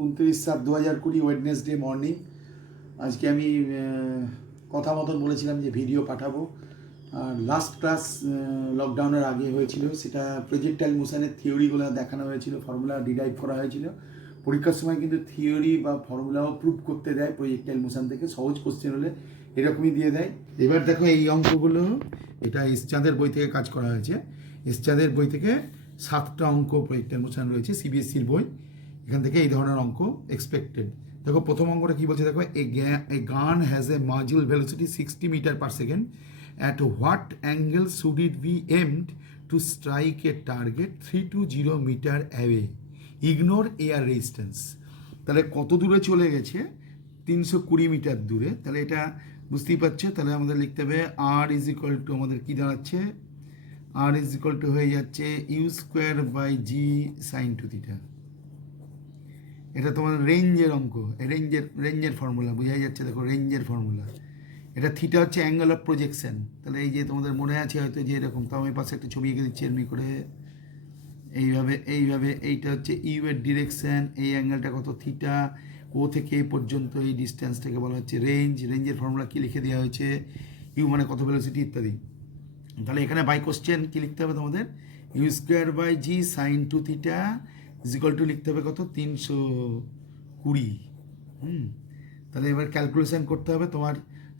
29/7/2020 Wednesday morning. আজকে আমি কথা মতন বলেছিলাম যে ভিডিও পাঠাবো। আর লাস্ট ক্লাস লকডাউনের আগে হয়েছিল, সেটা প্রজেক্টাইল মোশনের থিওরিগুলো দেখানো হয়েছিল, ফর্মুলা ডিরাইভ করা হয়েছিল। পরীক্ষার সময় কিন্তু থিওরি বা ফর্মুলাও প্রুভ করতে দেয় প্রজেক্টাইল মোশন থেকে, সহজ কোশ্চেন হলে এরকমই দিয়ে দেয়। এবার দেখো এই অঙ্কগুলো, এটা এসচাঁদের বই থেকে কাজ করা হয়েছে। এসচাঁদের বই থেকে 7টা অঙ্ক প্রজেক্টাইল মোশন রয়েছে, সিবিএসসির বই। এখান থেকে এই ধরনের অঙ্ক এক্সপেক্টেড। দেখো প্রথম অঙ্কটা কী বলছে, দেখো a gun has a marginal velocity 60 metre per second. At what angle should it be aimed to strike a target 320 meter away? Ignore air resistance. তাহলে কত দূরে চলে গেছে? 320 মিটার দূরে। তাহলে এটা বুঝতেই পারছো। তাহলে আমাদের লিখতে হবে আর ইজ ইকুয়াল টু, আমাদের কী দাঁড়াচ্ছে, আর ইজ ইকুয়াল টু হয়ে যাচ্ছে u square by g sine two theta. এটা তোমাদের রেঞ্জের অঙ্ক, রেঞ্জের ফর্মুলা বোঝাই যাচ্ছে। দেখো রেঞ্জের ফর্মুলা, এটা থিটা হচ্ছে অ্যাঙ্গেল অফ প্রজেকশন। তাহলে এই যে তোমাদের মনে আছে হয়তো যে এরকম, তাও আমি পাশে একটা ছবি এঁকে দিচ্ছি এমনি করে, এইভাবে এইটা হচ্ছে ইউ এর ডিরেকশন, এই অ্যাঙ্গেলটা কত থিটা, ও থেকে এ পর্যন্ত এই ডিস্টেন্সটাকে বলা হচ্ছে রেঞ্জ। রেঞ্জের ফর্মুলা কী লিখে দেওয়া হয়েছে, ইউ মানে কত ভেলোসিটি ইত্যাদি। তাহলে এখানে বাই কোশ্চেন কী লিখতে হবে তোমাদের, u square by g sine two theta is equal to লিখতে হবে কত, 320। তাহলে এবার ক্যালকুলেশন করতে হবে। তোমার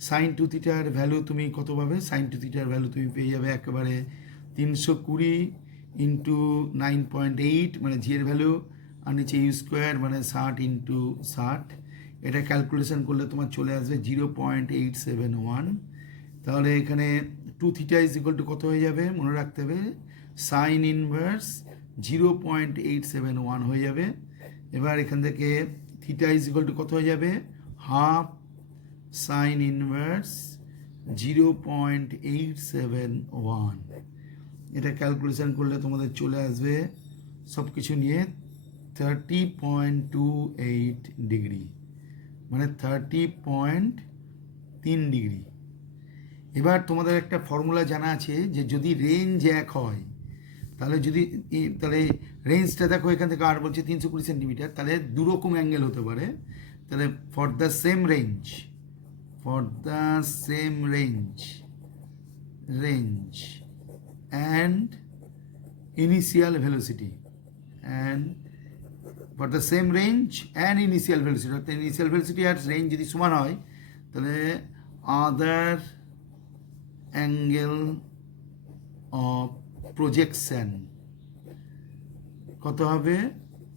সাইন টু থিটার ভ্যালু তুমি কত পাবে, সাইন টু থিটার ভ্যালু তুমি পেয়ে যাবে একেবারে 320 ইন্টু 9.8 মানে জি এর ভ্যালু, আর নিচে ইউ স্কোয়ার মানে 60 ইন্টু 60। এটা ক্যালকুলেশন করলে তোমার চলে আসবে 0.871। তাহলে এখানে two theta is equal to কত হয়ে যাবে, মনে রাখতে হবে সাইন ইনভার্স 0.871 হয়ে যাবে। এবার এখান থেকে থিটা ইজ ইকুয়াল টু কত হয়ে যাবে, হাফ সাইন ইনভার্স 0.871। এটা ক্যালকুলেশন করলে তোমাদের চলে আসবে সব কিছু নিয়ে 30.28 ডিগ্রি, মানে 30.3 ডিগ্রি। এবার তোমাদের একটা ফর্মুলা জানা আছে যে যদি রেঞ্জ এক হয়, তাহলে তাহলে রেঞ্জটা দেখো এখান থেকে আর বলছে 320 সেন্টিমিটার, তাহলে দুরকম অ্যাঙ্গেল হতে পারে। তাহলে for the same range and initial velocity, অর্থাৎ ইনিশিয়াল ভেলোসিটি আর রেঞ্জ যদি সমান হয়, তাহলে আদার অ্যাঙ্গেল অফ প্রজেকশন কত হবে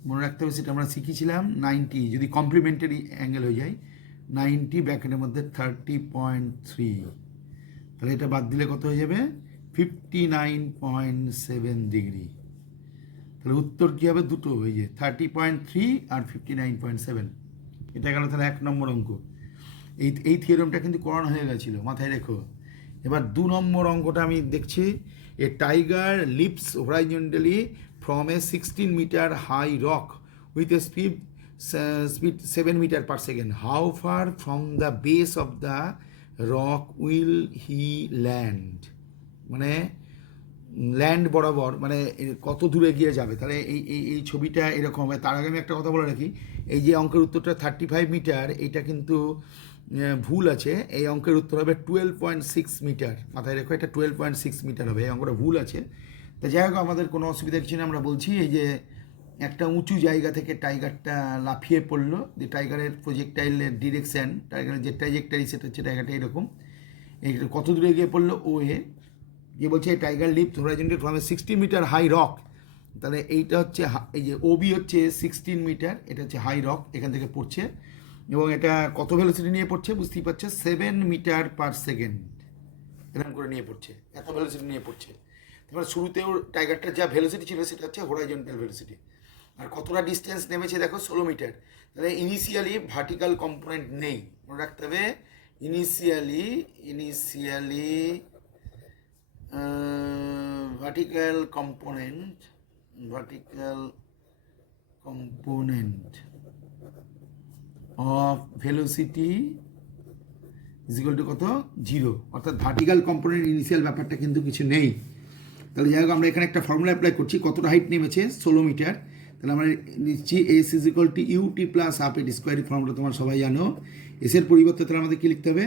মনে রাখতে হবে, সেটা আমরা শিখেছিলাম 90। যদি কমপ্লিমেন্টারি অ্যাঙ্গেল হয়ে যায় 90 ব্র্যাকেটের মধ্যে 30.3, তাহলে এটা বাদ দিলে কত হয়ে যাবে 59.7 ডিগ্রি। তাহলে উত্তর কী হবে, দুটো হয়ে যায় 30.3 আর 59.7। এটা গেল তাহলে 1 নম্বর অঙ্ক। এই থিওরেমটা কিন্তু করানো হয়ে গেছিলো, মাথায় রেখো। এবার 2 নম্বর অঙ্কটা আমি দেখছি, a tiger leaps horizontally from a 16 metre high rock with a speed 7 metre per second. How far from the base of the rock will he land, মানে ল্যান্ড বরাবর মানে কত দূরে গিয়ে যাবে। তাহলে এই ছবিটা এরকম হবে। তার আগে আমি একটা কথা বলে রাখি, এই যে অঙ্কের উত্তরটা 35 মিটার, এটা কিন্তু ভুল আছে। এই অঙ্কের উত্তর হবে 12.6 মিটার, মাথায় রেখো, এটা 12.6 মিটার হবে। এই অঙ্কটা ভুল আছে। তা যাই হোক, আমাদের কোনো অসুবিধা কিছু না। আমরা বলছি এই যে একটা উঁচু জায়গা থেকে টাইগারটা লাফিয়ে পড়লো, যে টাইগারের প্রজেক্টাইলের ডিরেকশান, টাইগারের যে ট্র্যাজেক্টরি সেটা হচ্ছে টাইগারটা এরকম, এই কত দূরে গিয়ে পড়লো ও এ যে বলছে tiger leaps horizontally from a 16 metre high rock. তাহলে এইটা হচ্ছে এই যে ওবি হচ্ছে 16 মিটার, এটা হচ্ছে হাই রক, এখান থেকে পড়ছে। এবং এটা কত ভেলোসিটি নিয়ে পড়ছে বুঝতেই পারছে, 7 মিটার পার সেকেন্ড এরকম করে নিয়ে পড়ছে, এত ভেলোসিটি নিয়ে পড়ছে। তারপরে শুরুতেও টাইগারটার যা ভেলোসিটি ছিল সেটা হচ্ছে হরাইজন্টাল ভেলোসিটি। আর কতটা ডিস্টেন্স নেমেছে দেখো, 16 মিটার। তাহলে ইনিশিয়ালি ভার্টিক্যাল কম্পোনেন্ট নেই, মনে রাখতে হবে initially vertical component of velocity is equal to কত, 0। অর্থাৎ ভার্টিক্যাল কম্পোনেন্ট ইনিশিয়াল ব্যাপারটা কিন্তু কিছু নেই। তাহলে যাই হোক, আমরা এখানে একটা ফর্মুলা অ্যাপ্লাই করছি, কতটা হাইট নেমেছে 16 মিটার। তাহলে আমরা নিচ্ছি S is equal to UT plus half এটি স্কোয়ার ফর্মটা তোমার সবাই জানো। এসের পরিবর্তে তাহলে আমাদের কী লিখতে হবে,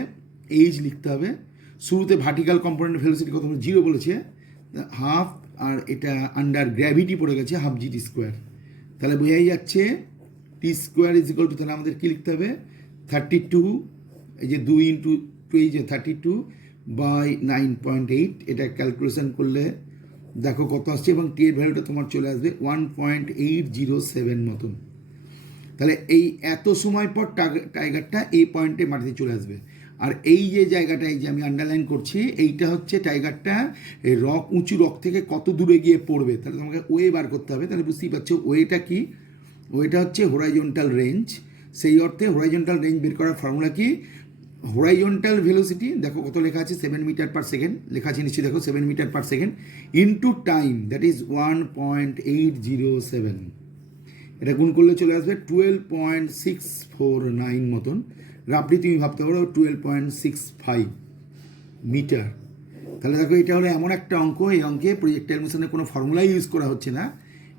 এইচ লিখতে হবে। শুরুতে ভার্টিক্যাল কম্পোনেন্ট ভেলোসিটি কত জিরো বলেছে, হাফ, আর এটা আন্ডার গ্র্যাভিটি পড়ে গেছে হাফ জি টি স্কোয়ার। তাহলে বোঝাই যাচ্ছে টি স্কোয়ার ইজ ইকুয়াল টু, তাহলে আমাদের কী লিখতে হবে 32, এই যে 2 ইন্টু 2, এই যে 32 বাই 9.8, এটা ক্যালকুলেশন করলে দেখো কত আসছে, এবং টি এর ভ্যালুটা তোমার চলে আসবে 1.807 মতন। তাহলে এই এত সময় পর টাইগারটা এই পয়েন্টে মাটিতে চলে আসবে। আর এই যে জায়গাটা, এই যে আমি আন্ডারলাইন করছি, এইটা হচ্ছে টাইগারটা এই রক, উঁচু রক থেকে কত দূরে গিয়ে পড়বে। তাহলে তোমাকে ওয়ে বার করতে হবে। তাহলে বুঝতেই পারছো ওয়েটা কি, ওয়েটা হচ্ছে হরাইজন্টাল রেঞ্জ। সেই অর্থে হরাইজন্টাল রেঞ্জ বের করার ফর্মুলা কি, হরাইজন্টাল ভেলোসিটি দেখো কত লেখা আছে, 7 মিটার পার সেকেন্ড লেখা আছে নিশ্চয়ই, দেখো 7 metre per second into time, that is 1.807। এটা গুণ করলে চলে আসবে 12.649 মতন। রাফলি তুমি ভাবতে পারো 12.65 মিটার। তাহলে দেখো এটা হলো এমন একটা অঙ্ক, এই অঙ্কে প্রজেক্টাইল মোশনের কোনো ফর্মুলাই ইউজ করা হচ্ছে না।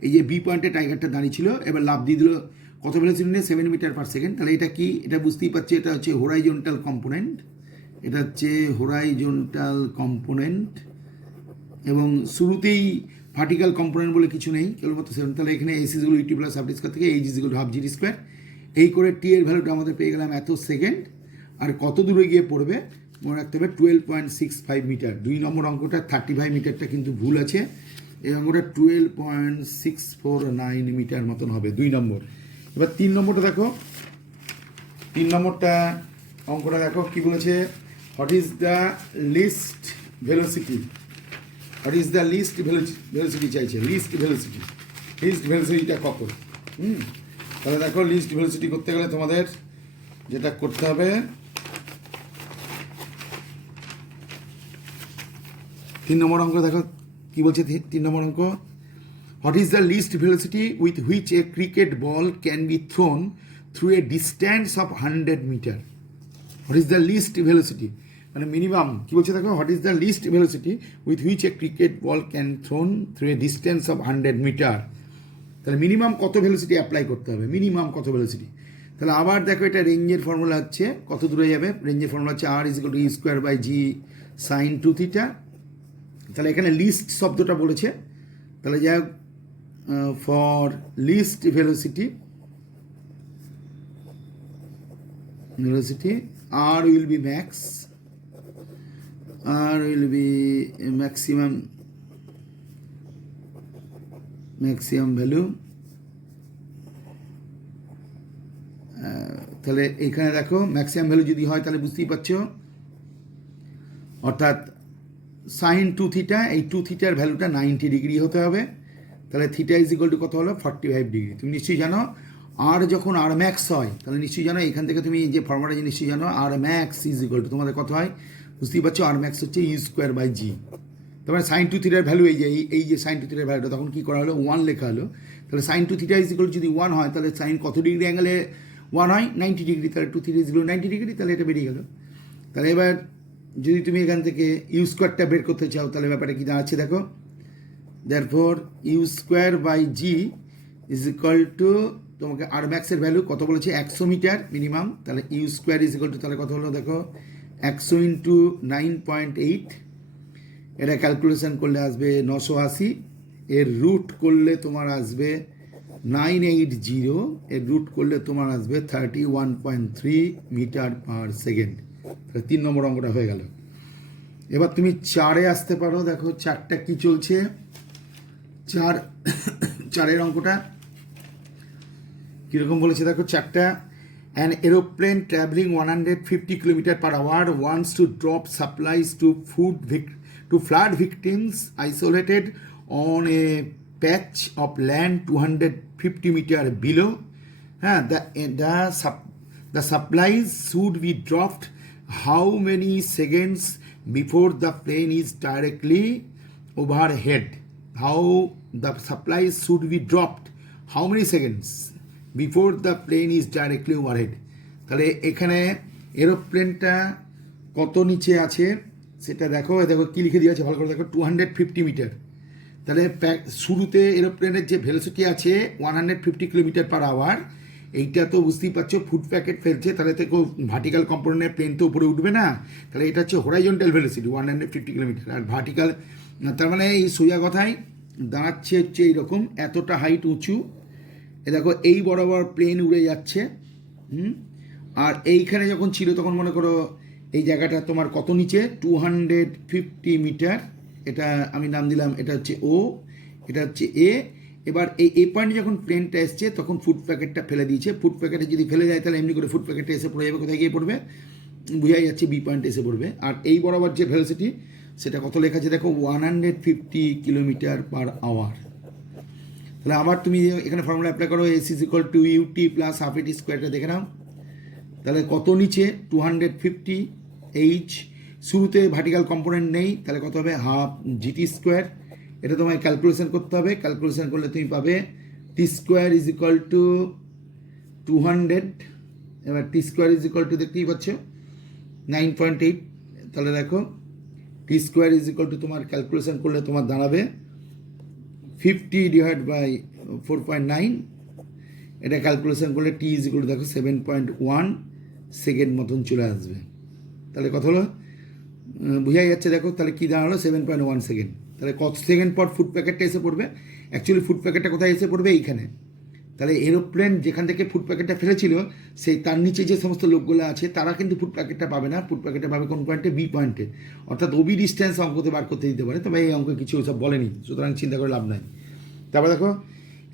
এই যে বি পয়েন্টে টাইগারটা দাঁড়িয়ে ছিল, এবার লাফ দিয়ে দিল কত ভেলোসিটি নিয়ে, 7 মিটার পার সেকেন্ড। তাহলে এটা কি, এটা বুঝতেই পারছি, এটা হচ্ছে হোরাইজন্টাল কম্পোনেন্ট, এটা হচ্ছে হোরাইজন্টাল কম্পোনেন্ট, এবং শুরুতেই ভার্টিক্যাল কম্পোনেন্ট বলে কিছু নেই, কেবলমাত্র 7। তাহলে এখানে s is equal u t plus half t square থেকে h is equal half g t square, এই করে টি এর ভ্যালুটা আমাদের পেয়ে গেলাম এত সেকেন্ড। আর কত দূরে গিয়ে পড়বে মনে রাখতে হবে 12.65 মিটার। 2 নম্বর অঙ্কটা 35 মিটারটা কিন্তু ভুল আছে, এই অঙ্কটা 12.649 মিটার মতন হবে 2 নম্বর। এবার 3 নম্বরটা দেখো, 3 নম্বরটা অঙ্কটা দেখো কি বলেছে, what is the least velocity, what is the least velocity চাইছে, লিস্ট ভেলোসিটিটা কত। তাহলে দেখো লিস্ট ভেলোসিটি করতে গেলে তোমাদের যেটা করতে হবে, 3 নম্বর অঙ্ক দেখো কি বলছে। 3 নম্বর অঙ্ক, what is the least velocity with which a cricket ball can be thrown through a distance of 100 metre. What is the least velocity মানে মিনিমাম কি বলছে দেখো, what is the least velocity with which a cricket ball can thrown through a distance of 100 metre. তাহলে minimum কত velocity apply করতে হবে, minimum কত velocity. তাহলে আবার দেখো এটা রেঞ্জের ফর্মুলা হচ্ছে কত দূরে যাবে, রেঞ্জের ফর্মুলা হচ্ছে R is equal to u square by g sine 2 theta. তাহলে এখানে লিস্ট শব্দটা বলেছে, তাহলে যাই হোক for least velocity R will be max, R will be maximum value. তাহলে এখানে দেখো ম্যাক্সিমাম ভ্যালু যদি হয় তাহলে বুঝতেই পারছো, অর্থাৎ সাইন 2 থিটা, এই 2 থিটার ভ্যালুটা 90 ডিগ্রি হতে হবে। তাহলে থিটা ইজ ইকুয়াল টু কত হলো 45 ডিগ্রি। তুমি নিশ্চয়ই জানো আর যখন আর ম্যাক্স হয় তাহলে নিশ্চয়ই জানো, এখান থেকে তুমি যে ফর্মুলাটা নিশ্চয়ই জানো, আর ম্যাক্স ইজ ইকুয়াল টু তোমাদের কত হয় বুঝতেই পারছো, আর ম্যাক্স হচ্ছে ই স্কোয়ার বাই জি। তারপরে সাইন 2 থিটার ভ্যালু এই যে সাইন 2 থিটার ভ্যালুটা তখন কী করা হলো 1 লেখা হলো। তাহলে সাইন 2 থিটা ইজ ইকুয়াল যদি 1 হয় তাহলে সাইন কত ডিগ্রি অ্যাঙ্গেলে 1 হয় 90 ডিগ্রি, তাহলে 2 থিটা ইজ ইকুয়াল 90 ডিগ্রি, তাহলে এটা বেরিয়ে গেল। তাহলে এবার যদি তুমি এখান থেকে ইউ স্কোয়ারটা বের করতে চাও তাহলে ব্যাপারটা কী দাঁড়াচ্ছে দেখো, therefore u square by g is equal to তোমাকে আর ম্যাক্সের ভ্যালু কত বলেছে 100 মিটার মিনিমাম, তাহলে u square is equal to তাহলে কত হলো দেখো 100 ইন্টু 9.8, এটা ক্যালকুলেশন করলে আসবে 980, এর রুট করলে তোমার আসবে 980, এর রুট করলে তোমার আসবে 31.3 মিটার পার সেকেন্ড। তাহলে 3 নম্বর অঙ্কটা হয়ে গেল। এবার তুমি 4-এ আসতে পারো, দেখো 4টা কি চলছে, 4-এর অঙ্কটা কীরকম বলেছে দেখো 4টা, an aeroplane traveling 150 km/h wants to drop supplies to flood victims isolated on a patch of land 250 meter below. The supplies should be dropped how many seconds before the plane is directly overhead? How the supplies should be dropped how many seconds before the plane is directly overhead? তাহলে এখানে এরোপ্লেনটা কত নিচে আছে সেটা দেখো, দেখো কি লিখে দিয়ে আছে ভালো করে দেখো 250 মিটার। তাহলে শুরুতে এরোপ্লেনের যে ভেলোসিটি আছে 150 কিলোমিটার পার আওয়ার, এইটা তো বুঝতেই পারছো ফুট প্যাকেট ফেলছে, তাহলে তো ভার্টিক্যাল কম্পোনেন্টের প্লেন তো উপরে উঠবে না, তাহলে এটা হচ্ছে হরাইজন্টাল ভেলোসিটি 150 কিলোমিটার, আর ভার্টিক্যাল তার মানে এই সোজা কথায় দাঁড়াচ্ছে হচ্ছে এইরকম, এতটা হাইট উঁচু, এ দেখো এই বরাবর প্লেন উড়ে যাচ্ছে। আর এইখানে যখন ছিল তখন মনে করো এই জায়গাটা তোমার কত নিচে 250 মিটার, এটা আমি নাম দিলাম, এটা হচ্ছে ও, এটা হচ্ছে এ। এবার এই এ পয়েন্টে যখন প্লেনটা এসছে তখন ফুট প্যাকেটটা ফেলে দিয়েছে, ফুট প্যাকেটে যদি ফেলে যায় তাহলে এমনি করে ফুট প্যাকেটে এসে পড়ে যাবে, কোথায় গিয়ে পড়বে বোঝাই যাচ্ছে বি পয়েন্টে এসে পড়বে। আর এই বরাবর যে ভেলোসিটি সেটা কত লেখা আছে দেখো 150 কিলোমিটার পার আওয়ার। তাহলে আবার তুমি এখানে ফর্মুলা অ্যাপ্লাই করো, S is equal to UT plus half at স্কোয়ারটা দেখে নাও, তাহলে কত নিচে 250 এইচ, শুরুতে ভার্টিক্যাল কম্পোনেন্ট নেই, তাহলে কত হবে হাফ জিটি স্কোয়ার। এটা তোমায় ক্যালকুলেশন করতে হবে, ক্যালকুলেশন করলে তুমি পাবে টি স্কোয়ার ইজ ইকুয়াল টু 200, এবার টি স্কোয়ার ইজ ইকুয়াল টু দেখতেই পাচ্ছ 9.8, তাহলে দেখো টি স্কোয়ার ইজ ইকুয়াল টু তোমার ক্যালকুলেশন করলে তোমার দাঁড়াবে 50 ডিভাইড বাই 4.9, এটা ক্যালকুলেশন করলে টি ইজ ইকুয়াল টু দেখো 7.1 সেকেন্ড মতন চলে আসবে। তাহলে কত হলো বোঝাই যাচ্ছে, দেখো তাহলে কী দাঁড়ালো 7.1 সেকেন্ড। তাহলে কত সেকেন্ড পর ফুট প্যাকেটটা এসে পড়বে, অ্যাকচুয়ালি ফুট প্যাকেটটা কোথায় এসে পড়বে এইখানে। তাহলে এরোপ্লেন যেখান থেকে ফুট প্যাকেটটা ফেলেছিল সেই তার নিচে যে সমস্ত লোকগুলো আছে তারা কিন্তু ফুট প্যাকেটটা পাবে না, ফুট প্যাকেটটা পাবে কোন পয়েন্টে বি পয়েন্টে, অর্থাৎ ওবি ডিস্টেন্স অঙ্কতে বার করতে দিতে পারে, তবে এই অঙ্ক কিছু সব বলেনি, সুতরাং চিন্তা করে লাভ নাই। তারপর দেখো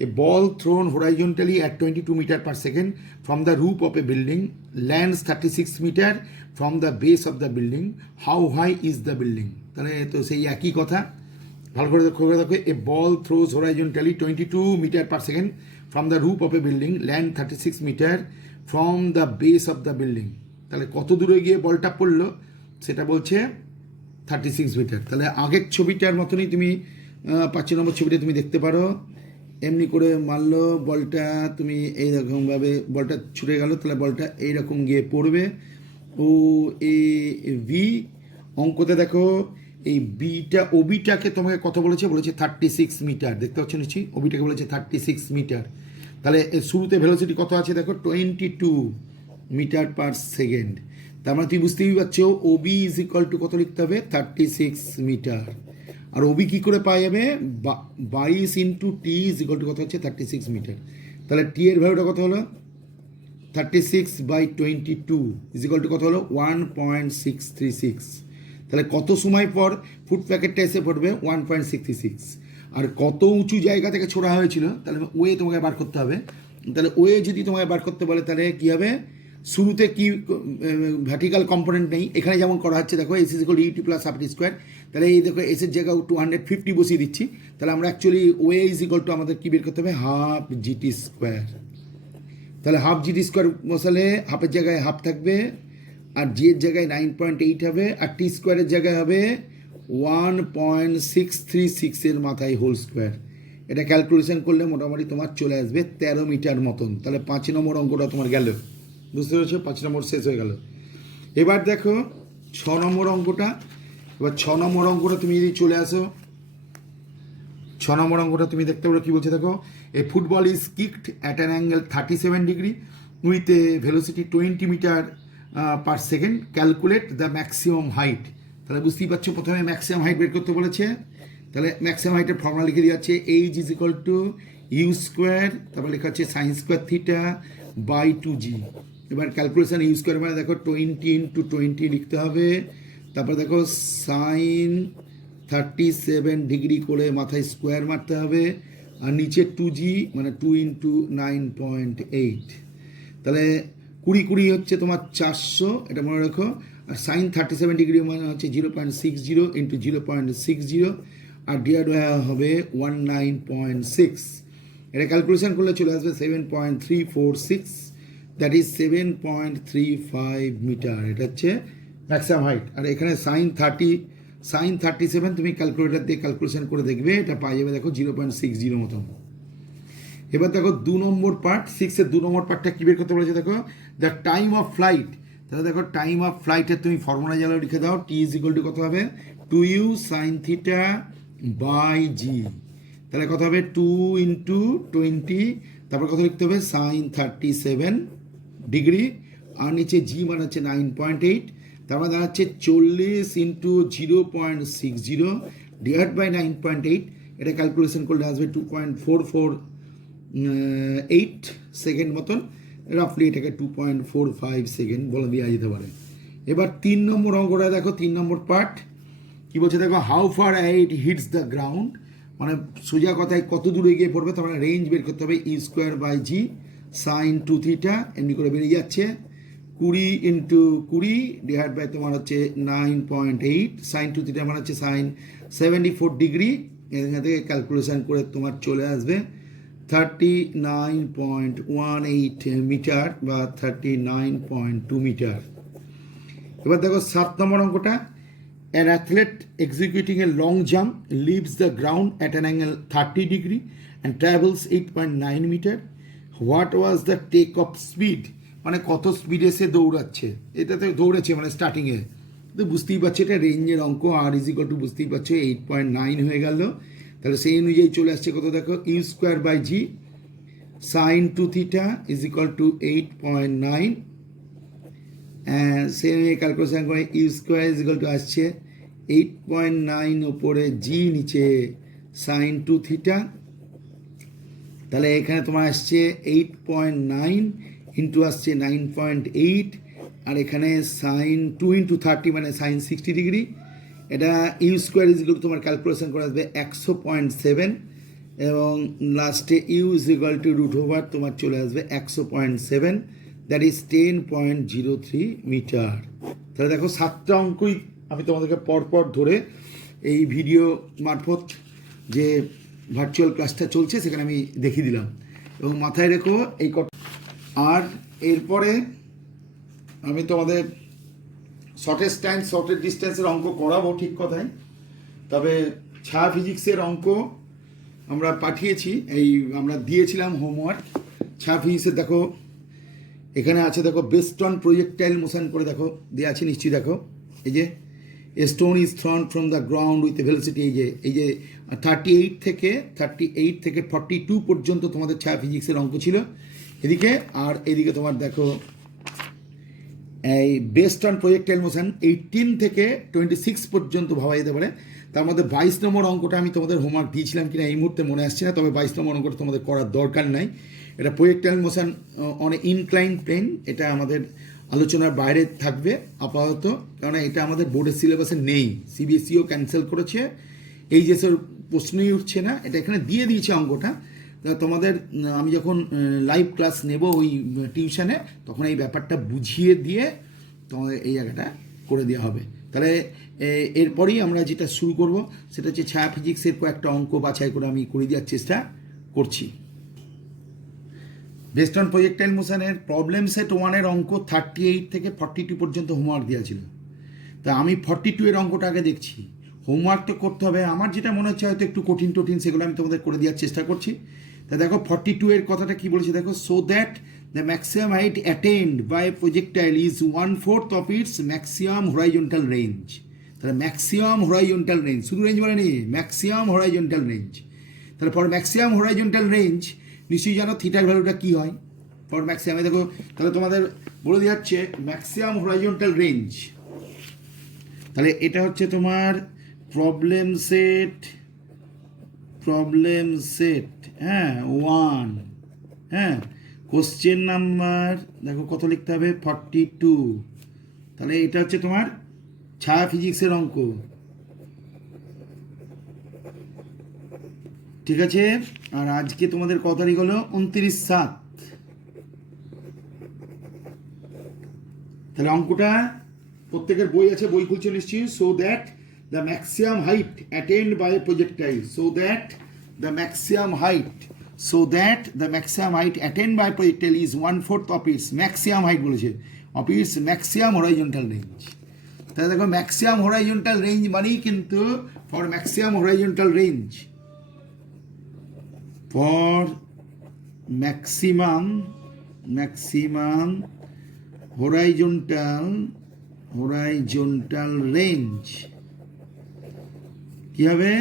a ball thrown horizontally at 22 meter per second from the roof of a building lands 36 meter from the base of the building, how high is the building? তাহলে তো সেই একই কথা, ভালো করে দেখো, a ball throws horizontally 22 meter per second from the roof of a building land 36 meter from the base of the building, তাহলে কত দূরে গিয়ে বলটা পড়লো সেটা বলছে 36 মিটার। তাহলে আগের ছবিটার মতনই তুমি 5 নম্বর ছবিটা তুমি দেখতে পারো, এমনি করে মারলো বলটা, তুমি এইরকমভাবে বলটা ছুটে গেল, তাহলে বলটা এইরকম গিয়ে পড়বে ও এ ভি। অঙ্কতে দেখো এই বিটা ওবিটাকে তোমাকে কত বলেছে, বলেছে 36 মিটার, দেখতে পাচ্ছ নিশ্চয়ই ওবিটাকে বলেছে 36 মিটার। তাহলে শুরুতে ভেলোসিটি কত আছে দেখো 22 মিটার পার সেকেন্ড, তার মানে তুমি বুঝতেই পারছো ওবি ইজ ইকুয়াল টু কত লিখতে হবে 36 মিটার। আর ওবি কী করে পাওয়া যাবে 22 into T is equal to কত হচ্ছে 36 মিটার। তাহলে টি এর ভ্যালুটা কত হলো 36/22 ইজ ইকুয়াল টু কত হলো 1.636। তাহলে কত সময় পর ফুট প্যাকেটটা এসে পড়বে 1.636, আর কত উঁচু জায়গা থেকে ছোড়া হয়েছিল, তাহলে ওয়ে তোমাকে বার করতে হবে। তাহলে ওয়ে যদি তোমাকে বার করতে বলে তাহলে কী হবে, শুরুতে কি ভার্টিক্যাল কম্পোনেন্ট নেই, এখানে যেমন করা হচ্ছে দেখো S is equal to UT plus half t square, তাহলে এই দেখো এসের জায়গায় 250 বসিয়ে দিচ্ছি, তাহলে আমরা actually way is equal two আমাদের কী বের করতে হবে হাফ জিটি স্কোয়ার। তাহলে হাফ জিটি স্কোয়ার বসালে হাফের জায়গায় হাফ থাকবে, আর জি এর জায়গায় 9.8 হবে, আর টি স্কোয়ারের জায়গায় হবে 1.636 এর মাথায় হোল স্কোয়ার। এটা ক্যালকুলেশন করলে মোটামুটি তোমার চলে আসবে 13 মিটার মতন। তাহলে 5 নম্বর অঙ্কটা তোমার গেল, বুঝতে পেরেছো, 5 নম্বর শেষ হয়ে গেল। এবার দেখো 6 নম্বর অঙ্কটা, এবার 6 নম্বর অঙ্কটা তুমি যদি চলে আসো, 6 নম্বর অঙ্কটা তুমি দেখতে পারো কী বলছে দেখো, a football is kicked at an angle 37 degree with a velocity 20 metre per second, calculate the maximum height. তাহলে বুঝতেই পারছো প্রথমে ম্যাক্সিমাম হাইট বের করতে বলেছে, তাহলে ম্যাক্সিমাম হাইটের ফর্মুলা লিখে দেওয়া আছে h is equal to u square, তারপর লেখা হচ্ছে sign square theta by 2g। এবার ক্যালকুলেশন ইউ স্কোয়ার মানে দেখো 20 ইন্টু 20 লিখতে হবে, তারপর দেখো সাইন 37 ডিগ্রি করে মাথায় স্কোয়ার মারতে হবে, আর নিচে 2g মানে 2 ইন্টু 9.8, তাহলে 20 হচ্ছে তোমার 400, এটা মনে রাখো। আর সাইন 37 ডিগ্রি মানে হচ্ছে 0.60 ইন্টু 0.60, আর ডিভাইড হবে 19.6, এটা ক্যালকুলেশন করলে চলে আসবে 7.346, দ্যাট ইজ 7.35 মিটার, এটা হচ্ছে ম্যাক্সিমাম হাইট। আর এখানে সাইন 37 তুমি ক্যালকুলেটার দিয়ে ক্যালকুলেশন করে দেখবে, এটা পাওয়া যাবে দেখো 0.60 মতন। এবার দেখো 2 নম্বর পার্ট, 6-এর 2 নম্বর পার্টটা কী বের করতে বলেছে দেখো, দ্য টাইম অফ ফ্লাইট। তাহলে দেখো টাইম অফ ফ্লাইটের তুমি ফর্মুলা জানো লিখে দাও, টি ইজ ইকুয়াল টু কত হবে 2u sine theta by g. তাহলে কত হবে 2 × 20, তারপর কত লিখতে হবে সাইন 37 ডিগ্রি, আর নিচে জি মানে হচ্ছে 9.8, তার মানে দাঁড়াচ্ছে 40 × 0.60 ডিভাইড বাই 9.8, এটা ক্যালকুলেশন করলে আসবে 2.448 সেকেন্ড মতন, রাফলি এটাকে 2.45 সেকেন্ড বলে দেওয়া যেতে পারে। এবার 3 নম্বর অঙ্কটা দেখো, 3 নম্বর পার্ট কী বলছে দেখো, how far it hits the ground, মানে সোজা কথায় কত দূরে গিয়ে পড়বে, তার মানে রেঞ্জ বের করতে হবে E²/g সাইন 2θ, এমনি করে বেরিয়ে যাচ্ছে 20 × 20 ডিভাইড বাই তোমার হচ্ছে 9.8, সাইন 2θ মানে হচ্ছে সাইন 74 ডিগ্রি, এখান থেকে ক্যালকুলেশন করে তোমার চলে আসবে 39.18 মিটার বা 39.2 মিটার। এবার দেখো 7 নম্বর অঙ্কটা, an athlete executing a long jump leaves the ground at an angle 30 degree and travels 8.9 meter. What was the take off speed? মানে কত স্পিডে সে দৌড়াচ্ছে, এটাতে দৌড়েছে মানে স্টার্টিংয়ে, তো বুঝতেই পারছো এটা রেঞ্জের অঙ্ক, আর ইজিক্যাল টু বুঝতেই পারছো 8.9 হয়ে গেল। তাহলে সেই অনুযায়ী চলে আসছে কত দেখো, E²/g সাইন 2θ ইজিক্যাল টু 8.9, সেই অনুযায়ী ক্যালকুলেশন করে E² ইজিক্যাল টু আসছে 8.9 ওপরে জি নিচে সাইন 2θ, তাহলে এখানে তোমার আসছে 8.9 ইন্টু আসছে 9.8, আর এখানে সাইন 2 × 30 মানে সাইন 60 ডিগ্রি, এটা U² ইজিক্যাল তোমার ক্যালকুলেশন করে আসবে 100.7, এবং লাস্টে U ইজিক্যাল টু √ওভার তোমার চলে আসবে 100.7, দ্যাট ইজ 10.03 মিটার। তাহলে দেখো 7টা অঙ্কই আমি তোমাদেরকে পরপর ধরে এই ভিডিও মারফত যে ভার্চুয়াল ক্লাসটা চলছে সেখানে আমি দেখিয়ে দিলাম, এবং মাথায় রেখো এই আর এরপরে আমি তোমাদের শর্টেস্ট টাইম শর্টেস্ট ডিস্টেন্সের অঙ্ক করাবো ঠিক কথাই, তবে ছায়া ফিজিক্সের অঙ্ক আমরা পাঠিয়েছি, এই আমরা দিয়েছিলাম হোমওয়ার্ক ছায়া ফিজিক্সের। দেখো এখানে আছে দেখো বেস্ট অন প্রজেক্টাইল মোশন করে দেখো দেওয়া আছে নিশ্চয়ই, দেখো এই যে stone is Throne from the ground with velocity, এই যে 38 থেকে 42 পর্যন্ত তোমাদের ছায়া ফিজিক্সের অঙ্ক ছিল এদিকে, আর এদিকে তোমার দেখো এই বেস্ট অন প্রজেক্টাইল মোশন 18 থেকে 26 পর্যন্ত ভাবা যেতে পারে। তার মধ্যে 22 নম্বর অঙ্কটা আমি তোমাদের হোমওয়ার্ক দিয়েছিলাম কিনা এই মুহূর্তে মনে আসছে না, তবে 22 নম্বর অঙ্কটা তোমাদের করার দরকার নাই, এটা projectile motion on incline plane, এটা আমাদের আলোচনার বাইরে থাকবে আপাতত, কারণ এটা আমাদের বোর্ডের সিলেবাসে নেই, সিবিএসইও ক্যান্সেল করেছে, এইচএসের প্রশ্নই উঠছে না, এটা এখানে দিয়ে দিয়েছে অঙ্কটা। তোমাদের আমি যখন লাইভ ক্লাস নেব ওই টিউশনে, তখন এই ব্যাপারটা বুঝিয়ে দিয়ে তোমাদের এই জায়গাটা করে দেওয়া হবে। তাহলে এরপরেই আমরা যেটা শুরু করব সেটা হচ্ছে ছায়া ফিজিক্সের কয়েকটা অঙ্ক বাছাই করে আমি করে দেওয়ার চেষ্টা করছি। বেস্ট অন প্রজেক্টাইল মোশনের প্রবলেম সেট 1-এর অঙ্ক 38 থেকে 42 পর্যন্ত হোমওয়ার্ক দেওয়া ছিল, তা আমি 42 এর অঙ্কটা আগে দেখছি, হোমওয়ার্ক তো করতে হবে, আমার যেটা মনে হচ্ছে হয়তো একটু কঠিন সেগুলো আমি তোমাদের করে দেওয়ার চেষ্টা করছি। তা দেখো 42 এর কথাটা কি বলেছে দেখো, so that the maximum height attained by projectile is 1/4 of its maximum horizontal range. তাহলে ম্যাক্সিমাম হরাইজন্টাল রেঞ্জ, শুধু রেঞ্জ মানে নেই, ম্যাক্সিমাম হরাইজন্টাল রেঞ্জ। তাহলে ফর ম্যাক্সিমাম হরাইজন্টাল রেঞ্জ নিশ্চয়ই জানো থিটার ভ্যালুটা কী হয় ফর ম্যাক্সিমাম, দেখো তাহলে তোমাদের বলে দেওয়া হচ্ছে ম্যাক্সিমাম হরাইজন্টাল রেঞ্জ, তাহলে এটা হচ্ছে তোমার প্রবলেম সেট হ্যাঁ 1, হ্যাঁ কোশ্চেন নাম্বার দেখো কত লিখতে হবে 42, তাহলে এটা হচ্ছে তোমার ছায়া ফিজিক্সের অঙ্ক, ঠিক আছে। আর আজকে তোমাদের কত তারিখ হলো 29/7, তাহলে অঙ্কটা প্রত্যেকের বই আছে, বই খুলছে নিশ্চয়ই। So that the maximum height attained by a projectile, so that the maximum height attained by projectile is 1/4 of its maximum height বলেছে, of its maximum horizontal range. তাহলে দেখো ম্যাক্সিমাম হরাইজন্টাল রেঞ্জ মানেই কিন্তু for maximum horizontal range, for maximum horizontal range কি হবে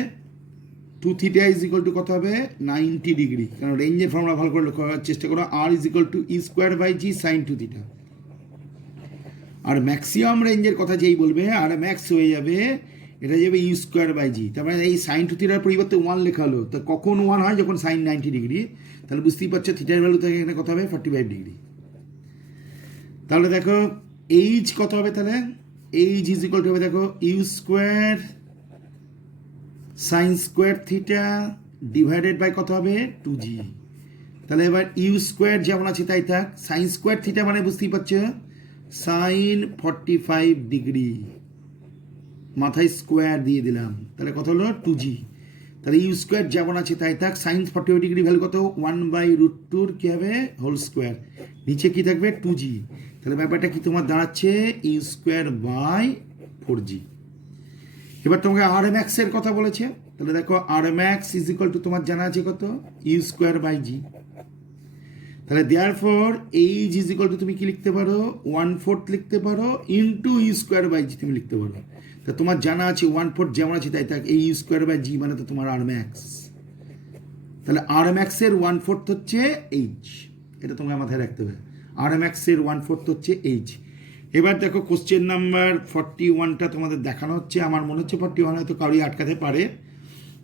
two theta is equal to কত হবে 90 degree, কারণ রেঞ্জের ফর্মুলা ভালো করে লক্ষ্য করার চেষ্টা করো, R is equal to u square by g sine two theta. আর ম্যাক্সিমাম রেঞ্জের কথা যেই বলবে আর ম্যাক্স হয়ে যাবে, এটা যাবে ইউ স্কোয়ার বাই জি। তার মানে এই সাইন টু থিটার পরিবর্তে 1 লেখা হলো, তো কখন 1 হয় যখন সাইন 90 ডিগ্রি, তাহলে বুঝতেই পারছো থিটার ভ্যালু থেকে এখানে কত হবে 45 ডিগ্রি। তাহলে দেখো এইচ কত হবে, তাহলে এইচ ইজ ইকুয়াল টু হবে দেখো u square sine square theta divided by কত হবে 2g। তাহলে এবার ইউ স্কোয়ার যেমন আছে তাই থাক, সাইন স্কোয়ার থিটা মানে বুঝতেই পারছো সাইন 45 ডিগ্রি, মাথায় স্কোয়ার দিয়ে দিলাম, তাহলে কত হলো 2g। তাহলে ইউ স্কোয়ার যেমন আছে তাই থাক, সাইন 45 ডিগ্রি ভ্যালু কত 1/√2 কি হবে হোল স্কোয়ার, নিচে কি থাকবে 2g। তাহলে ব্যাপারটা কি তোমার দাঁড়াচ্ছে ইউ স্কোয়ার বাই 4g। এবার তোমাকে আর এম এক্স এর কথা বলেছে, তাহলে দেখো R M X is equal to তোমার জানা আছে কত ইউ স্কোয়ার বাই জি। তাহলে therefore h is equal to তুমি কি লিখতে পারো 1/4 লিখতে পারো into u square by g তুমি লিখতে পারো। তা তোমার জানা আছে 1/4 যেমন আছে তাই থাক, এই ইউ স্কোয়ার বাই জি মানে তো তোমার আর এম এক্স। তাহলে আর এম এক্স এর 1/4 হচ্ছে এইচ, এটা তোমাকে মাথায় রাখতে হবে, আর এম এক্স এর 1/4 হচ্ছে এইচ। এবার দেখো কোশ্চেন নাম্বার 41টা তোমাদের দেখানো হচ্ছে, আমার মনে হচ্ছে 41 হয়তো কাউরি আটকাতে পারে,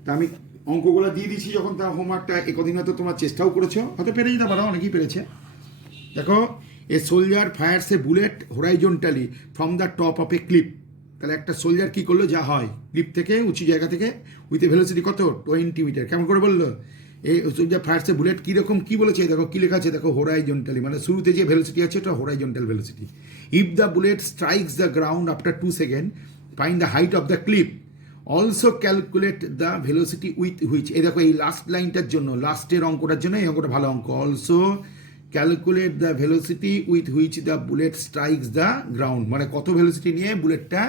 তা আমি অঙ্কগুলো দিয়ে দিচ্ছি যখন তার হোমওয়ার্কটা একদিন হয়তো তোমার চেষ্টাও করেছো, হয়তো পেরে যেতে পারো, অনেকেই পেরেছে। দেখো a soldier fires a bullet horizontally from the top of a cliff. তাহলে একটা সোলজার কি করলো, যা হয় ক্লিপ থেকে উঁচু জায়গা থেকে উইথ এ ভেলোসিটি কত 20 মিটার, কেমন করে বললো এই সোলজার ফায়ার্স এ বুলেট কীরকম কী বলেছে, দেখো কী লেখা আছে দেখো হোরাইজন্টালি, মানে শুরুতে যে ভেলোসিটি আছে ওটা horizontal velocity. If the bullet strikes the ground after 2 second find the height of the cliff, also calculate the velocity with which. এই দেখো এই লাস্ট লাইনটার জন্য, লাস্টের অঙ্কটার জন্য এই অঙ্কটা ভালো অঙ্ক। Also calculate the velocity with which the bullet strikes the ground, মানে কত ভেলোসিটি নিয়ে বুলেটটা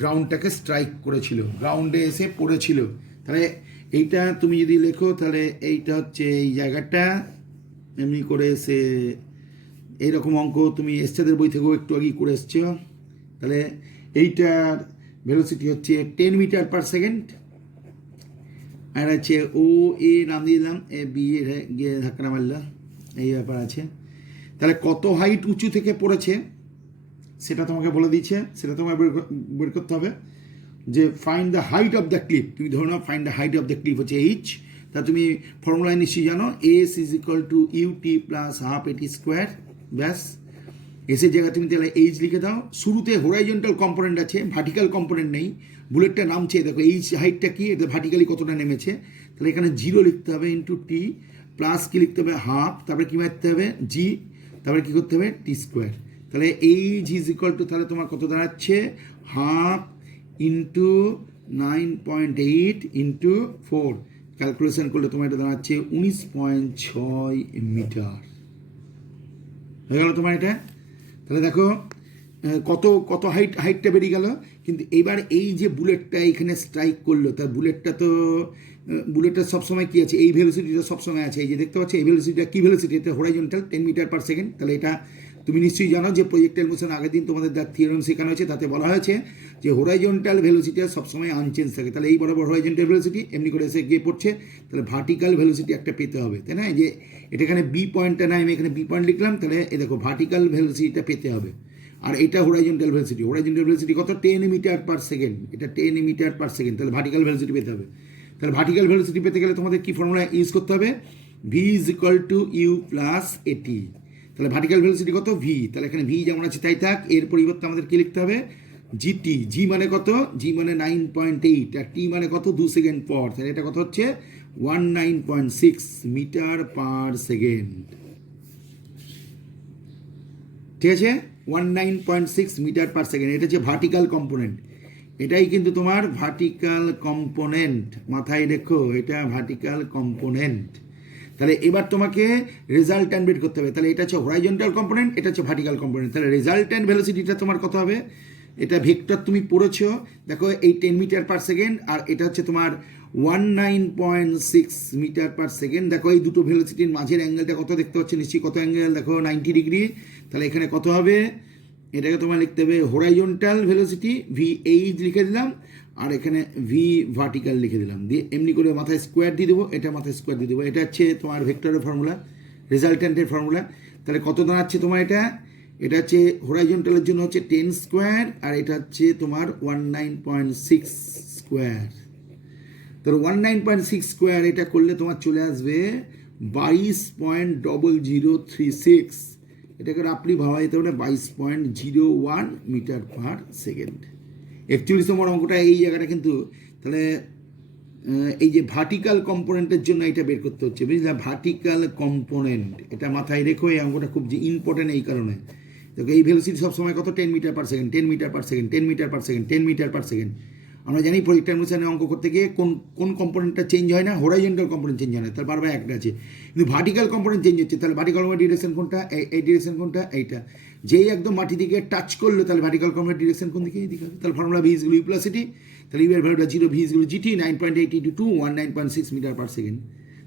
গ্রাউন্ডটাকে স্ট্রাইক করেছিল, গ্রাউন্ডে এসে পড়েছিল। তাহলে এইটা তুমি যদি লেখো তাহলে এইটা হচ্ছে এই জায়গাটা, এমনি করে এসে এইরকম অঙ্ক তুমি এসছেদের বই থেকেও একটু আগেই করে এসছো। তাহলে এইটার ভেলোসিটি হচ্ছে 10 মিটার পার সেকেন্ড, আর আছে ও এ নাম দিয়ে দিলাম, এ বি এ গিয়ে ধাক্কা মারল, এই ব্যাপার আছে। তাহলে কত হাইট উঁচু থেকে পড়েছে সেটা তোমাকে বলে দিচ্ছে, সেটা তোমাকে বের করতে হবে যে find the height of the cliff. তুমি ধরো না find the height of the cliff হচ্ছে এইচ, তা তুমি ফর্মুলা নিশ্চয়ই জানো s is equal to UT plus half এটি স্কোয়ার, ব্যাস। এসের জায়গায় তুমি তাহলে এইচ লিখে দাও। শুরুতে হোরাইজন্টাল কম্পোনেন্ট আছে, ভার্টিক্যাল কম্পোনেন্ট নেই, বুলেটটা নামছে, দেখো এইচ হাইটটা কি, এটা ভার্টিক্যালি কতটা নেমেছে, তাহলে এখানে 0 লিখতে হবে ইন্টু টি, প্লাস কি লিখতে হবে হাফ, তারপরে কী মারতে হবে জি, তারপরে কী করতে হবে টি স্কোয়ার। তাহলে এইচ ইজ ইকুয়াল টু তাহলে তোমার কত দাঁড়াচ্ছে হাফ ইন্টু 9.8 ইন্টু 4, ক্যালকুলেশন করলে তোমার এটা দাঁড়াচ্ছে 19.6 মিটার হয়ে গেল তোমার এটা। তাহলে দেখো কত কত হাইটটা বেরিয়ে গেল। কিন্তু এবার এই যে বুলেটটা এখানে স্ট্রাইক করলো, তার বুলেটটা সবসময় কী আছে, এই ভেলোসিটিটা সবসময় আছে, এই যে দেখতে পাচ্ছি এই ভেলোসিটিটা কী ভেলোসিটি, এটা হোরাইজন্টাল 10 মিটার পার সেকেন্ড। তাহলে এটা তুমি নিশ্চয়ই জানো যে প্রজেক্টাইল মোশন আগের দিন তোমাদের দ্য থিওরেম শেখানো হয়েছে, তাতে বলা হয়েছে যে হোরাইজন্টাল ভেলোসিটি সবসময় আনচেঞ্জ থাকে। তাহলে এই বরাবর হোরাইজন্টাল ভেলোসিটি এমনি করে এসে গিয়ে পড়ছে, তাহলে ভার্টিক্যাল ভেলোসিটি একটা পেতে হবে, তাই না? যে এটা এখানে বি পয়েন্টটা না, আমি এখানে বি পয়েন্ট লিখলাম, তাহলে এই দেখো ভার্টিক্যাল ভেলোসিটিটা পেতে হবে। আর এটা হোরাইজন্টাল ভেলোসিটি, হোরাইজন্টাল ভেলোসিটি কত 10 মিটার পার সেকেন্ড, এটা 10 মিটার পার সেকেন্ড, তাহলে ভার্টিক্যাল ভেলোসিটি পেতে হবে। তাহলে ভার্টিক্যাল ভেলোসিটি পেতে গেলে তোমাদের কি ফর্মুলা ইউজ করতে হবে, v is equal to u plus a t. তাহলে ভার্টিক্যাল ভেলোসিটি কত ভি, তাহলে এখানে ভি যেমন আছে তাই থাক, এর পরিবর্তে আমাদের কি লিখতে হবে জিটি, জি মানে কত, জি মানে 9.8, আর টি মানে কত 2 সেকেন্ড পর, তাহলে এটা কত হচ্ছে 19.6 মিটার পার সেকেন্ড, ঠিক আছে 19.6 মিটার পার সেকেন্ড। এটা হচ্ছে ভার্টিক্যাল কম্পোনেন্ট, এটাই কিন্তু তোমার ভার্টিক্যাল কম্পোনেন্ট, মাথায় রেখো এটা ভার্টিক্যাল কম্পোনেন্ট। তাহলে এবার তোমাকে রেজাল্ট্যান্ট বের করতে হবে। তাহলে এটা হচ্ছে হরাইজন্টাল কম্পোনেন্ট, এটা হচ্ছে ভার্টিক্যাল কম্পোনেন্ট। তাহলে রেজাল্ট্যান্ট ভেলোসিটিটা তোমার কত হবে, এটা ভেক্টর তুমি পড়েছো, দেখো এই 10 মিটার পার সেকেন্ড, আর এটা হচ্ছে তোমার 19.6 মিটার পার সেকেন্ড। দেখো এই দুটো ভেলোসিটির মাঝের অ্যাঙ্গেলটা কত দেখতে পাচ্ছ নিশ্চয়ই, কত অ্যাঙ্গেল দেখো 90 ডিগ্রি। তাহলে এখানে কত হবে এটাকে তোমার লিখতে হবে হরাইজন্টাল ভেলোসিটি VH লিখে দিলাম, আর এখানে ভি ভার্টিক্যাল লিখে দিলাম, দিয়ে এমনি করে মাথায় স্কোয়ার দিয়ে দেবো, এটা মাথায় স্কোয়ার দিয়ে দেবো। এটা হচ্ছে তোমার ভেক্টরের ফর্মুলা, রেজাল্ট্যান্টের ফর্মুলা। তাহলে কত দাঁড়াচ্ছে তোমার এটা? এটা হচ্ছে হরাইজন্টালের জন্য হচ্ছে 10 স্কোয়ার, আর এটা হচ্ছে তোমার 19.6 স্কোয়ার। তো 19.6 স্কোয়ার এটা করলে তোমার চলে আসবে 22.0036। এটাকে আপনি ভাবা যেতে পারে 22.01 মিটার পার সেকেন্ড। 41 নম্বর অঙ্কটা এই জায়গাটা কিন্তু তাহলে এই যে ভার্টিক্যাল কম্পোনেন্টের জন্য এটা বের করতে হচ্ছে, বুঝলে? ভার্টিক্যাল কম্পোনেন্ট এটা মাথায় রেখো, এই অঙ্কটা খুব যে ইম্পর্টেন্ট এই কারণে। দেখো এই ভেলোসিটি সবসময় কত? 10 metre per second, 10 metre per second, 10 metre per second, 10 metre per second. আমরা জানি টার্মিনেশনে অঙ্ক করতে গিয়ে কোন কম্পোনেন্টটা চেঞ্জ হয় না? হরাইজন্টাল কম্পোনেন্ট চেঞ্জ হয় না, তার বারবার একটা আছে। কিন্তু ভার্টিক্যাল কম্পোনেন্ট চেঞ্জ হচ্ছে, তাহলে ভার্টিক্যাল কম্পোনেন্ট ডিরেকশন কোনটা? এই ডিরেকশন কোনটা? এইটা। যেই একদম মাটি দিকে টাচ করলো তাহলে ভার্টিক্যাল কম্পোনেন্ট ডিরেকশন কোন দিকে? এইদিকে হবে। তাহলে formula v is equal u plus a t, তাহলে ইউ এর ভ্যালুটা 0, v is equal g t 9.8 × 2 19.6 metre per second.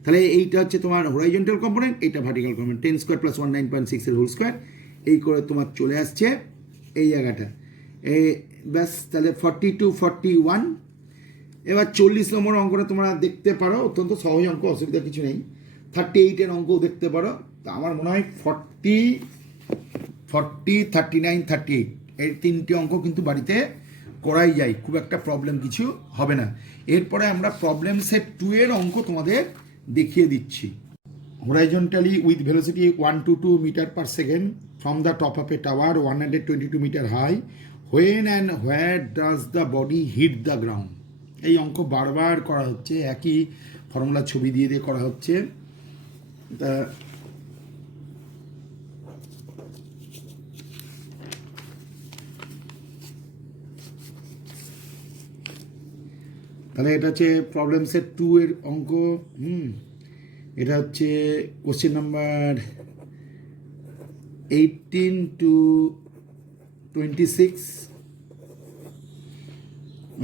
তাহলে এইটা হচ্ছে তোমার হরাইজন্টাল কম্পোনেন্ট, এটা ভার্টিক্যাল কম্পোনেন্ট। 10 স্কোয়ার প্লাস 19.6 এর হোল স্কোয়ার, এই করে তোমার চলে আসছে এই জায়গাটা। ব্যাস, তাহলে 42, 41। এবার 40 নম্বর অঙ্কটা তোমরা দেখতে পারো, অত্যন্ত সহজ অঙ্ক, অসুবিধা কিছু নেই। 38-এর অঙ্কও দেখতে পারো। তা আমার মনে হয় 40, 39, 38 এই তিনটে অঙ্ক কিন্তু বাড়িতে করাই যায়, খুব একটা প্রবলেম কিছু হবে না। এরপরে আমরা প্রবলেম সেট 2 এর অঙ্ক তোমাদের দেখিয়ে দিচ্ছি। Horizontally with velocity 122 metre per second from the top of a tower 122 metre high, when and where does the body hit the ground. এই অঙ্ক বারবার করা হচ্ছে, একই ফর্মুলা ছবি দিয়ে দিয়ে করা হচ্ছে। তা তাহলে এটা হচ্ছে প্রবলেম সেট 2 এর অঙ্ক। এটা হচ্ছে কোশ্চেন নাম্বার 18 to 26,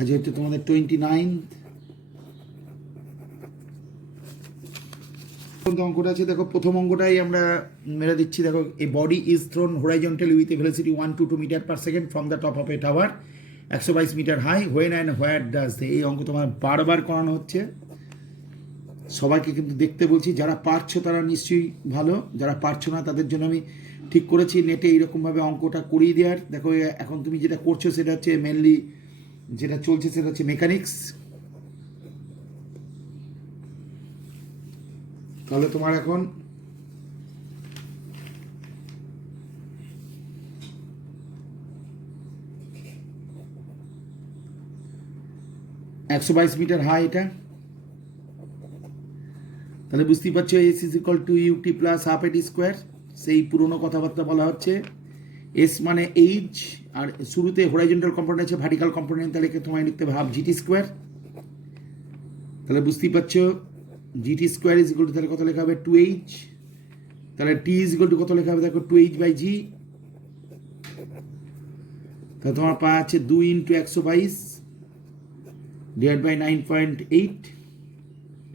যেহেতু তোমাদের 29 অঙ্কটা আছে। দেখো প্রথম অঙ্কটাই আমরা মেরে দিচ্ছি। দেখো a body is thrown horizontally with a velocity 122 metre per second from the top of a tower 122 metre high, when and where does. এই অঙ্ক তোমার বারবার করানো হচ্ছে, সবাইকে কিন্তু দেখতে বলছি। যারা পারছো তারা নিশ্চয়ই ভালো, যারা পারছো না তাদের জন্য আমি ঠিক করেছি নেটে এইরকমভাবে অঙ্কটা করিয়ে দেওয়ার। দেখো এখন তুমি যেটা করছো সেটা হচ্ছে মেনলি যেটা চলছে সেটা হচ্ছে মেকানিক্স। তাহলে তোমার এখন একশো 22 মিটার হাই এটা, তাহলে বুঝতেই পারছো s is equal to UT plus half এটি স্কোয়ার। সেই পুরনো কথাবার্তা বলা হচ্ছে। এস মানে এইচ, আর শুরুতে হরাইজন্টাল কম্পোনেন্ট আছে, ভার্টিক্যাল কম্পোনেন্ট, তাহলে তোমায় লিখতে হবে হাফ জিটি স্কোয়ার। তাহলে বুঝতেই পারছো GT square is equal to, তাহলে কত লেখা হবে 2h। তাহলে টি ইজ ইকুয়াল টু কত লেখা হবে? দেখো 2h/g। তাহলে তোমার পাওয়া আছে 2 × 122 ডিভাইড বাই 9.8।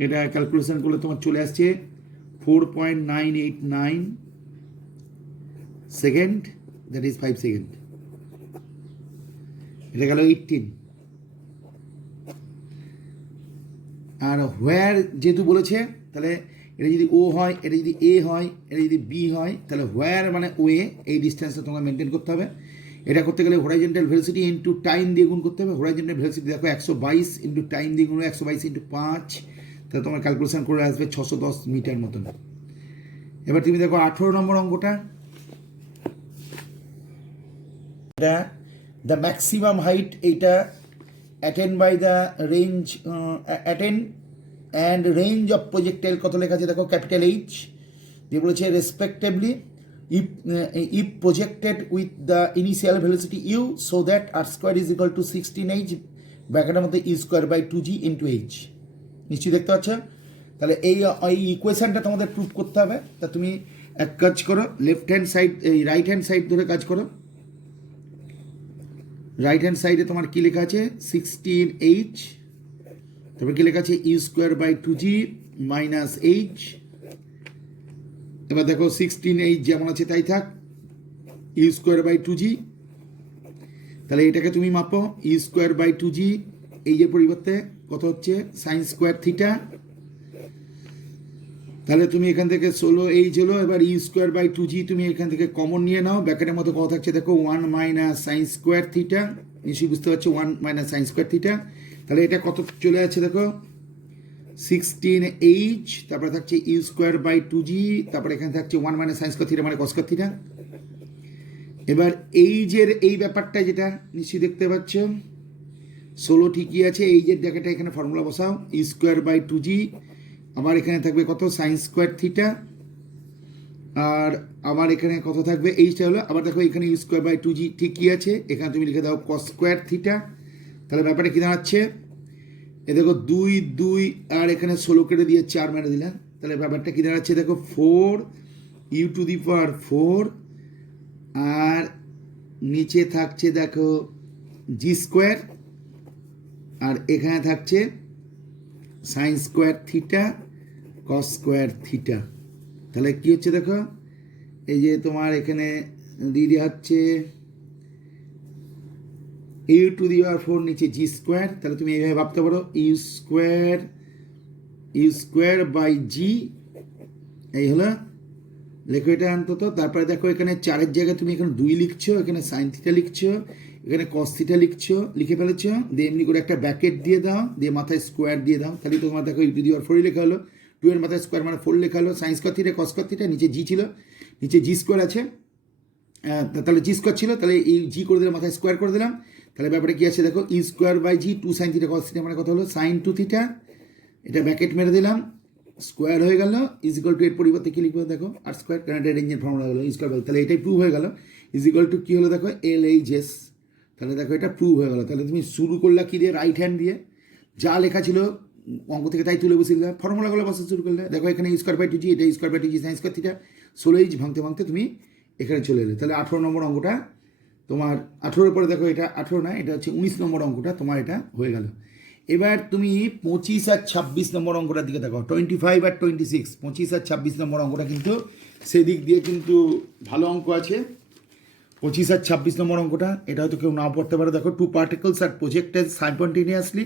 এটা ক্যালকুলেশন করলে তোমার চলে আসছে 4.989 সেকেন্ড, দ্যাট ইজ 5 সেকেন্ড। এটা গেল 18। আর হোয়ার যেহেতু বলেছে, তাহলে এটা যদি ও হয়, এটা যদি এ হয়, এটা যদি বি হয়, তাহলে হোয়ার মানে ও এ, এই ডিস্টেন্সটা তোমাকে মেনটেন করতে হবে। এটা করতে গেলে হরাইজন্টাল ভেলোসিটি ইন্টু টাইম দিয়ে গুণ করতে হবে। হরাইজন্টাল ভেলোসিটি দেখো 122 ইন্টু টাইম দিয়ে গুণ, 122 ইন্টু 5, তাহলে তোমার ক্যালকুলেশন করে আসবে 610 মিটার মতন। এবার তুমি দেখো 18 নম্বর অঙ্কটা। এটা দ্য ম্যাক্সিমাম হাইট, এইটা attained by the range, attained and range of projectile কত লেখা আছে দেখো, ক্যাপিটাল এইচ দিয়ে বলেছে respectively if projected with the initial velocity u so that r square is equal to 16h ব্র্যাকেটের মধ্যে e square by 2g into h। নিশ্চয়ই দেখতে পাচ্ছ। তাহলে এই ইকুয়েশনটা তোমাদের প্রুভ করতে হবে। তা তুমি এক কাজ করো, লেফট হ্যান্ড সাইড, এই রাইট হ্যান্ড সাইড ধরে কাজ করো। রাইট হ্যান্ড সাইডে তোমার কি লেখা আছে? 16h, তারপর কি লেখা আছে? e square by 2g minus h। এবার দেখো 16h যেমন আছে তাই থাক, ইউ স্কোয়ার বাই 2g তাহলে এটাকে তুমি মাপো ইউ স্কোয়ার বাই টু জি, এই যে পরিবর্তে কত হচ্ছে সাইন স্কোয়ার থিটা। তাহলে তুমি এখান থেকে 16 হলো। এবার ইউ স্কোয়ার বাই টু জি তুমি এখান থেকে কমন নিয়ে নাও, ব্র্যাকেটের মতো কত থাকছে দেখো 1 মাইনাস সাইন স্কোয়ার থিটা, নিশ্চয়ই বুঝতে পারছো 1 মাইনাস সাইন স্কোয়ার থিটা। তাহলে এটা কত চলে যাচ্ছে দেখো 16h, তারপরে থাকছে ইউ স্কোয়ার বাই টু জি, তারপরে এখানে থাকছে 1 মাইনাস সাইন স্কোয়ার থিটা মানে কস স্কোয়ার থিটা। এবার এইজের এই ব্যাপারটা যেটা নিশ্চয়ই দেখতে পাচ্ছ 16 ঠিকই আছে, এইজের জায়গাটা এখানে ফর্মুলা বসাও ইউ স্কোয়ার বাই টু জি, আবার এখানে থাকবে কত সাইন স্কোয়ার থিটা, আর আবার এখানে কত থাকবে এইচটা হলো, আবার দেখো এখানে ইউ স্কোয়ার বাই টু জি ঠিকই আছে, এখানে তুমি লিখে দাও কস স্কোয়ার থিটা। তাহলে ব্যাপারটা কী দাঁড়াচ্ছে, এ দেখো 2 আর এখানে 16 কেটে দিয়ে 4 মেরে দিলাম, তাহলে ব্যাপারটা কী দাঁড়াচ্ছে দেখো 4 ইউ টু দি পাওয়ার 4, আর নিচে থাকছে দেখো জি স্কোয়ার, আর এখানে থাকছে sign square theta cos square theta. তাহলে কী হচ্ছে দেখো, এই যে তোমার এখানে দিয়ে দেওয়া হচ্ছে ইউ টু দি পাওয়ার 4 নিচে জি স্কোয়ার, তাহলে তুমি এইভাবে ভাবতে পারো ইউ স্কোয়ার বাই জি, এই হলো লেখো এটা অন্তত। তারপরে দেখো এখানে 4-এর জায়গায় তুমি এখানে 2 লিখছো, এখানে সাইন থিটা লিখছো, এখানে কস থিটা লিখছো, লিখে ফেলেছো, দিয়ে এমনি করে একটা ব্র্যাকেট দিয়ে দাও, দিয়ে মাথায় স্কোয়ার দিয়ে দাও, তাহলে তোমার দেখো ইউ টু দি পাওয়ার 4 লেখা হলো, 2 এর মাথায় স্কোয়ার মানে 4 লেখা হলো, sign square theta cos square theta, নিচে জি ছিল, নিচে জি স্কোয়ার আছে, তাহলে জি স্কোয়ার ছিল, তাহলে এই জি করে দিলাম, মাথায় স্কোয়ার করে দিলাম, তাহলে ব্যাপারে কি আছে দেখো u square by g 2 sine theta cos theta মানে কত হলো সাইন 2 থিটা, এটা ব্র্যাকেট মেরে দিলাম, স্কোয়ার হয়ে গেল, ইজ ইকুয়াল টু এর পরিবর্তে কি লিখবো দেখো আর স্কোয়ার, কারণ এটা রেঞ্জের ফর্মুলা হলো স্কোয়ার বাই, তাহলে এটাই প্রুভ হয়ে গেল, ইজ ইকুয়াল টু কী হলো দেখো LHS, তাহলে দেখো এটা প্রুভ হয়ে গেল। তাহলে তুমি শুরু করলে কি দিয়ে, রাইট হ্যান্ড দিয়ে, যা লেখা ছিল অঙ্ক থেকে তাই তুলে বসে দিলে, ফর্মুলাগুলো বসে শুরু করলে, দেখো এখানে স্কোয়ার বাই টু জি, এটা square by two g sine square theta, 16h ভাঙতে ভাঙতে তুমি এখানে চলে এলে, তাহলে 18 নম্বর অঙ্কটা তোমার, 18 পরে দেখো এটা 18 না, এটা হচ্ছে 19 নম্বর অঙ্কটা তোমার এটা হয়ে গেল। এবার তুমি 25 আর 26 নম্বর অঙ্কটার দিকে দেখো, 25 আর 26, 25 আর 26 নম্বর অঙ্কটা কিন্তু সেদিক দিয়ে কিন্তু ভালো অঙ্ক আছে। 25 আর 26 নম্বর অঙ্কটা, এটা হয়তো কেউ নাও পড়তে পারে, দেখো 2 particles are projected simultaneously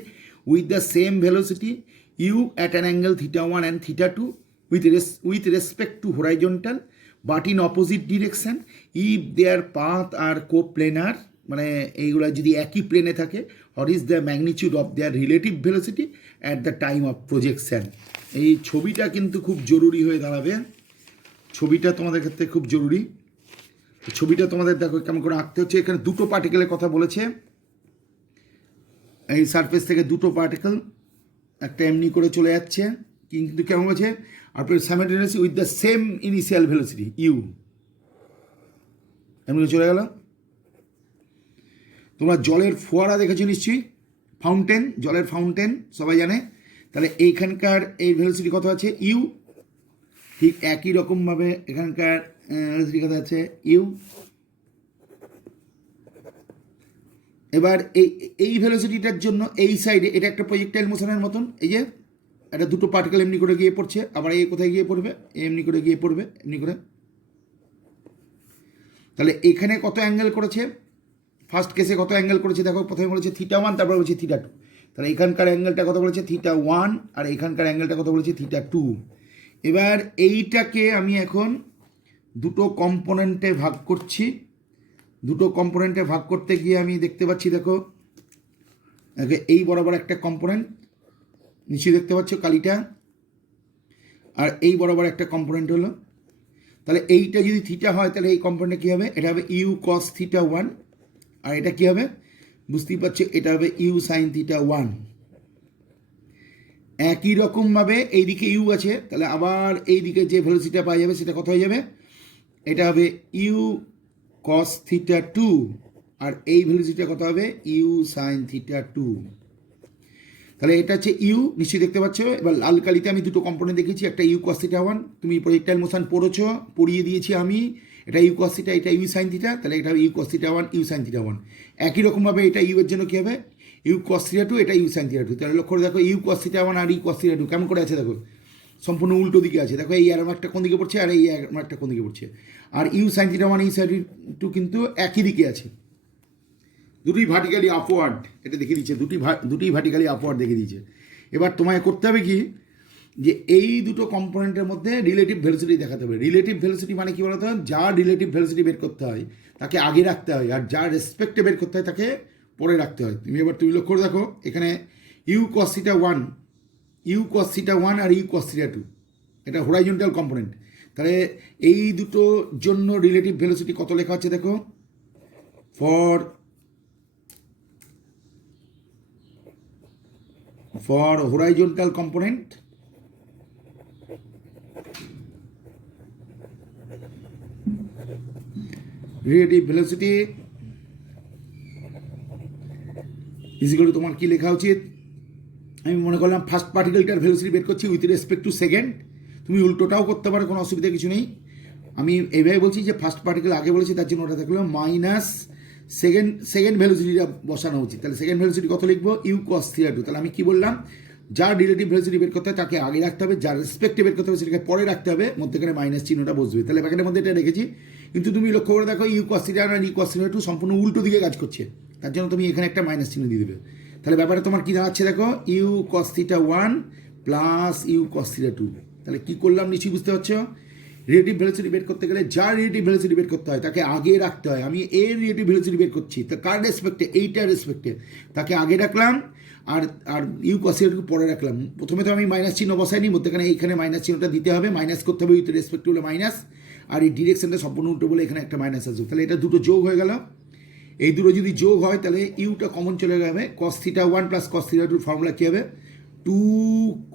with the same velocity u at an angle θ1 and θ2 with respect to horizontal but in opposite direction if their path are coplanar, মানে এইগুলো যদি একই প্লেনে থাকে, what is the magnitude of their relative velocity at the time of projection. এই ছবিটা কিন্তু খুব জরুরি হয়ে দাঁড়াবে, ছবিটা তোমাদের ক্ষেত্রে খুব জরুরি। ছবিটা তোমাদের দেখো কেমন করে আঁকতে হচ্ছে, এখানে 2টো পার্টিকেলের কথা বলেছে, এই সারফেস থেকে 2টো পার্টিকেল একটা এমনি করে চলে যাচ্ছে, কিন্তু কেমন আছে আর simultaneously with the same initial velocity u, এমনি চলে গেল। তোমরা জলের ফোয়ারা দেখেছো নিশ্চয়ই, ফাউন্টেন, জলের ফাউন্টেন সবাই জানে, তাহলে এইখানকার এই ভেলোসিটি কত আছে ইউ, ঠিক একই রকমভাবে এখানকার ভেলোসিটি কত আছে ইউ। এবার এই ভেলোসিটিটার জন্য এই সাইডে এটা একটা প্রজেক্টাইল মোশনের মতন, এই যে এটা 2টো পার্টিকেল এমনি করে গিয়ে পড়ছে, আবার এই কোথায় গিয়ে পড়বে এমনি করে গিয়ে পড়বে এমনি করে, তাহলে এখানে কত অ্যাঙ্গেল করেছে, ফার্স্ট কেসে কত অ্যাঙ্গেল করেছে দেখো, প্রথমে বলেছে θ1, তারপর বলেছে θ2, তাহলে এখানকার অ্যাঙ্গেলটা কত বলেছে θ1, আর এখানকার অ্যাঙ্গেলটা কত বলেছে θ2। এবার এইটাকে আমি এখন 2টো কম্পোনেন্টে ভাগ করছি, 2টো কম্পোনেন্টে ভাগ করতে গিয়ে আমি দেখতে পাচ্ছি দেখো এই বরাবর একটা কম্পোনেন্ট নিশ্চয়ই দেখতে পাচ্ছ কালিটা, আর এই বরাবর একটা কম্পোনেন্ট হলো, তাহলে এইটা যদি থিটা হয় তাহলে এই কম্পোনেন্টটা কী হবে, এটা হবে ইউ কস θ1, আর এটা কী হবে বুঝতেই পারছো, এটা হবে ইউ সাইন θ1। একই রকমভাবে এইদিকে ইউ আছে, তাহলে আবার এইদিকে যে ভেলোসিটিটা পাওয়া যাবে সেটা কত হয়ে যাবে, এটা হবে ইউ কস θ2, আর এই ভেলোসিটিটা কত হবে ইউ সাইন θ2। তাহলে এটা হচ্ছে ইউ, নিশ্চয়ই দেখতে পাচ্ছ। এবার লাল কালিতে আমি 2টো কম্পোনেন্ট দেখেছি, একটা ইউ কস θ1, তুমি প্রজেক্টাইল মোশন পড়েছো, পড়িয়ে দিয়েছি আমি, এটা ইউ কস থিটা, এটা ইউ সাইন থিটা, তাহলে এটা ইউ কস θ1 ইউ সাইন θ1। একই রকমভাবে এটা ইউ এর জন্য কী হবে ইউ কস θ2, এটা ইউ সাইন θ2, তাহলে লক্ষ্য করে দেখো ইউ কস θ1 আর ইউ কস θ2 কেমন করে আছে দেখো, সম্পূর্ণ উল্টো দিকে আছে, দেখো এই আর একটা কোন দিকে পড়ছে আর এই আর একটা কোন দিকে পড়ছে, আর ইউ সাইন θ1 ইউ সাইন θ2 কিন্তু একই দিকে আছে। দুটোই ভার্টিক্যালি আপওয়ার্ড, এটা দেখে দিচ্ছে, দুটি ভার্টিক্যালি আপওয়ার্ড দেখে দিচ্ছে। এবার তোমায় করতে হবে কি, যে এই দুটো কম্পোনেন্টের মধ্যে রিলেটিভ ভেলোসিটি দেখাতে হবে। রিলেটিভ ভেলোসিটি মানে কি বলতো, যার রিলেটিভ ভেলোসিটি বের করতে হয় তাকে আগে রাখতে হয়, আর যার রেসপেক্টে বের করতে হয় তাকে পরে রাখতে হয়। তুমি লক্ষ্য করে দেখো, এখানে u cos theta 1, u cos theta 1 আর ইউ কস থিটা 2, এটা হোরাইজন্টাল কম্পোনেন্ট। তাহলে এই দুটোর জন্য রিলেটিভ ভেলোসিটি কত লেখা হচ্ছে দেখো, for horizontal component relative velocity is equal to তোমার কি লেখা উচিত, আমি মনে করলাম ফার্স্ট পার্টিকেলটার ভেলোসিটি বের করছি উইথ রেসপেক্ট টু সেকেন্ড। তুমি উল্টোটাও করতে পারো, কোনো অসুবিধা কিছু নেই। আমি এইভাবে বলছি যে ফার্স্ট পার্টিকেল আগে বলেছি, তার জন্য ওটা থাকলো মাইনাস সেকেন্ড ভেলোসিটিটা বসানো উচিত। তাহলে সেকেন্ড ভেলোসিটি কত লিখবো, ইউ কস থিটা 2। তাহলে আমি কি বললাম, যার রিলেটিভ ভেলোসিটি বের করতে হয় তাকে আগে রাখতে হবে, যার রেসপেক্টে বের করতে হবে সেটাকে পরে রাখতে হবে, মধ্যেখানে মাইনাস চিহ্নটা বসবে। তাহলে ব্যাকেটের মধ্যে এটা রেখেছি, কিন্তু তুমি লক্ষ্য করে দেখো ইউ কস থিটা আর ইউ কস থিটা 2 সম্পূর্ণ উল্টো দিকে কাজ করছে, তার জন্য তুমি এখানে একটা মাইনাস চিহ্ন দিয়ে দেবে। তাহলে ব্যাপারে তোমার কি দাঁড়াচ্ছে দেখো, u cos theta 1 plus u cos theta 2। তাহলে কি করলাম নিশ্চয়ই বুঝতে পারছো, রিলেটিভ ভেলোসিটি বের করতে গেলে যার রিলেটিভ ভেলোসিটি বের করতে হয় তাকে আগে রাখতে হয়। আমি এর রিলেটিভ ভেলোসিটি বের করছি, তা কার রেসপেক্টে, এইটার রেসপেক্টে, তাকে আগে রাখলাম, আর আর ইউ কসিটাকে পরে রাখলাম। প্রথমে তো আমি মাইনাস চিহ্ন বসাইনি, মধ্যখানে এইখানে মাইনাস চিহ্নটা দিতে হবে, মাইনাস করতে হবে উইথ রেসপেক্ট হলো মাইনাস, আর এই ডিরেকশনটা সম্পূর্ণ উল্টো বলে এখানে একটা মাইনাস আসবে। তাহলে এটা দুটো যোগ হয়ে গেল। এই দুটো যদি যোগ হয় তাহলে ইউটা কমন চলে যাবে, cos theta 1 plus cos theta 2 formula কী হবে, 2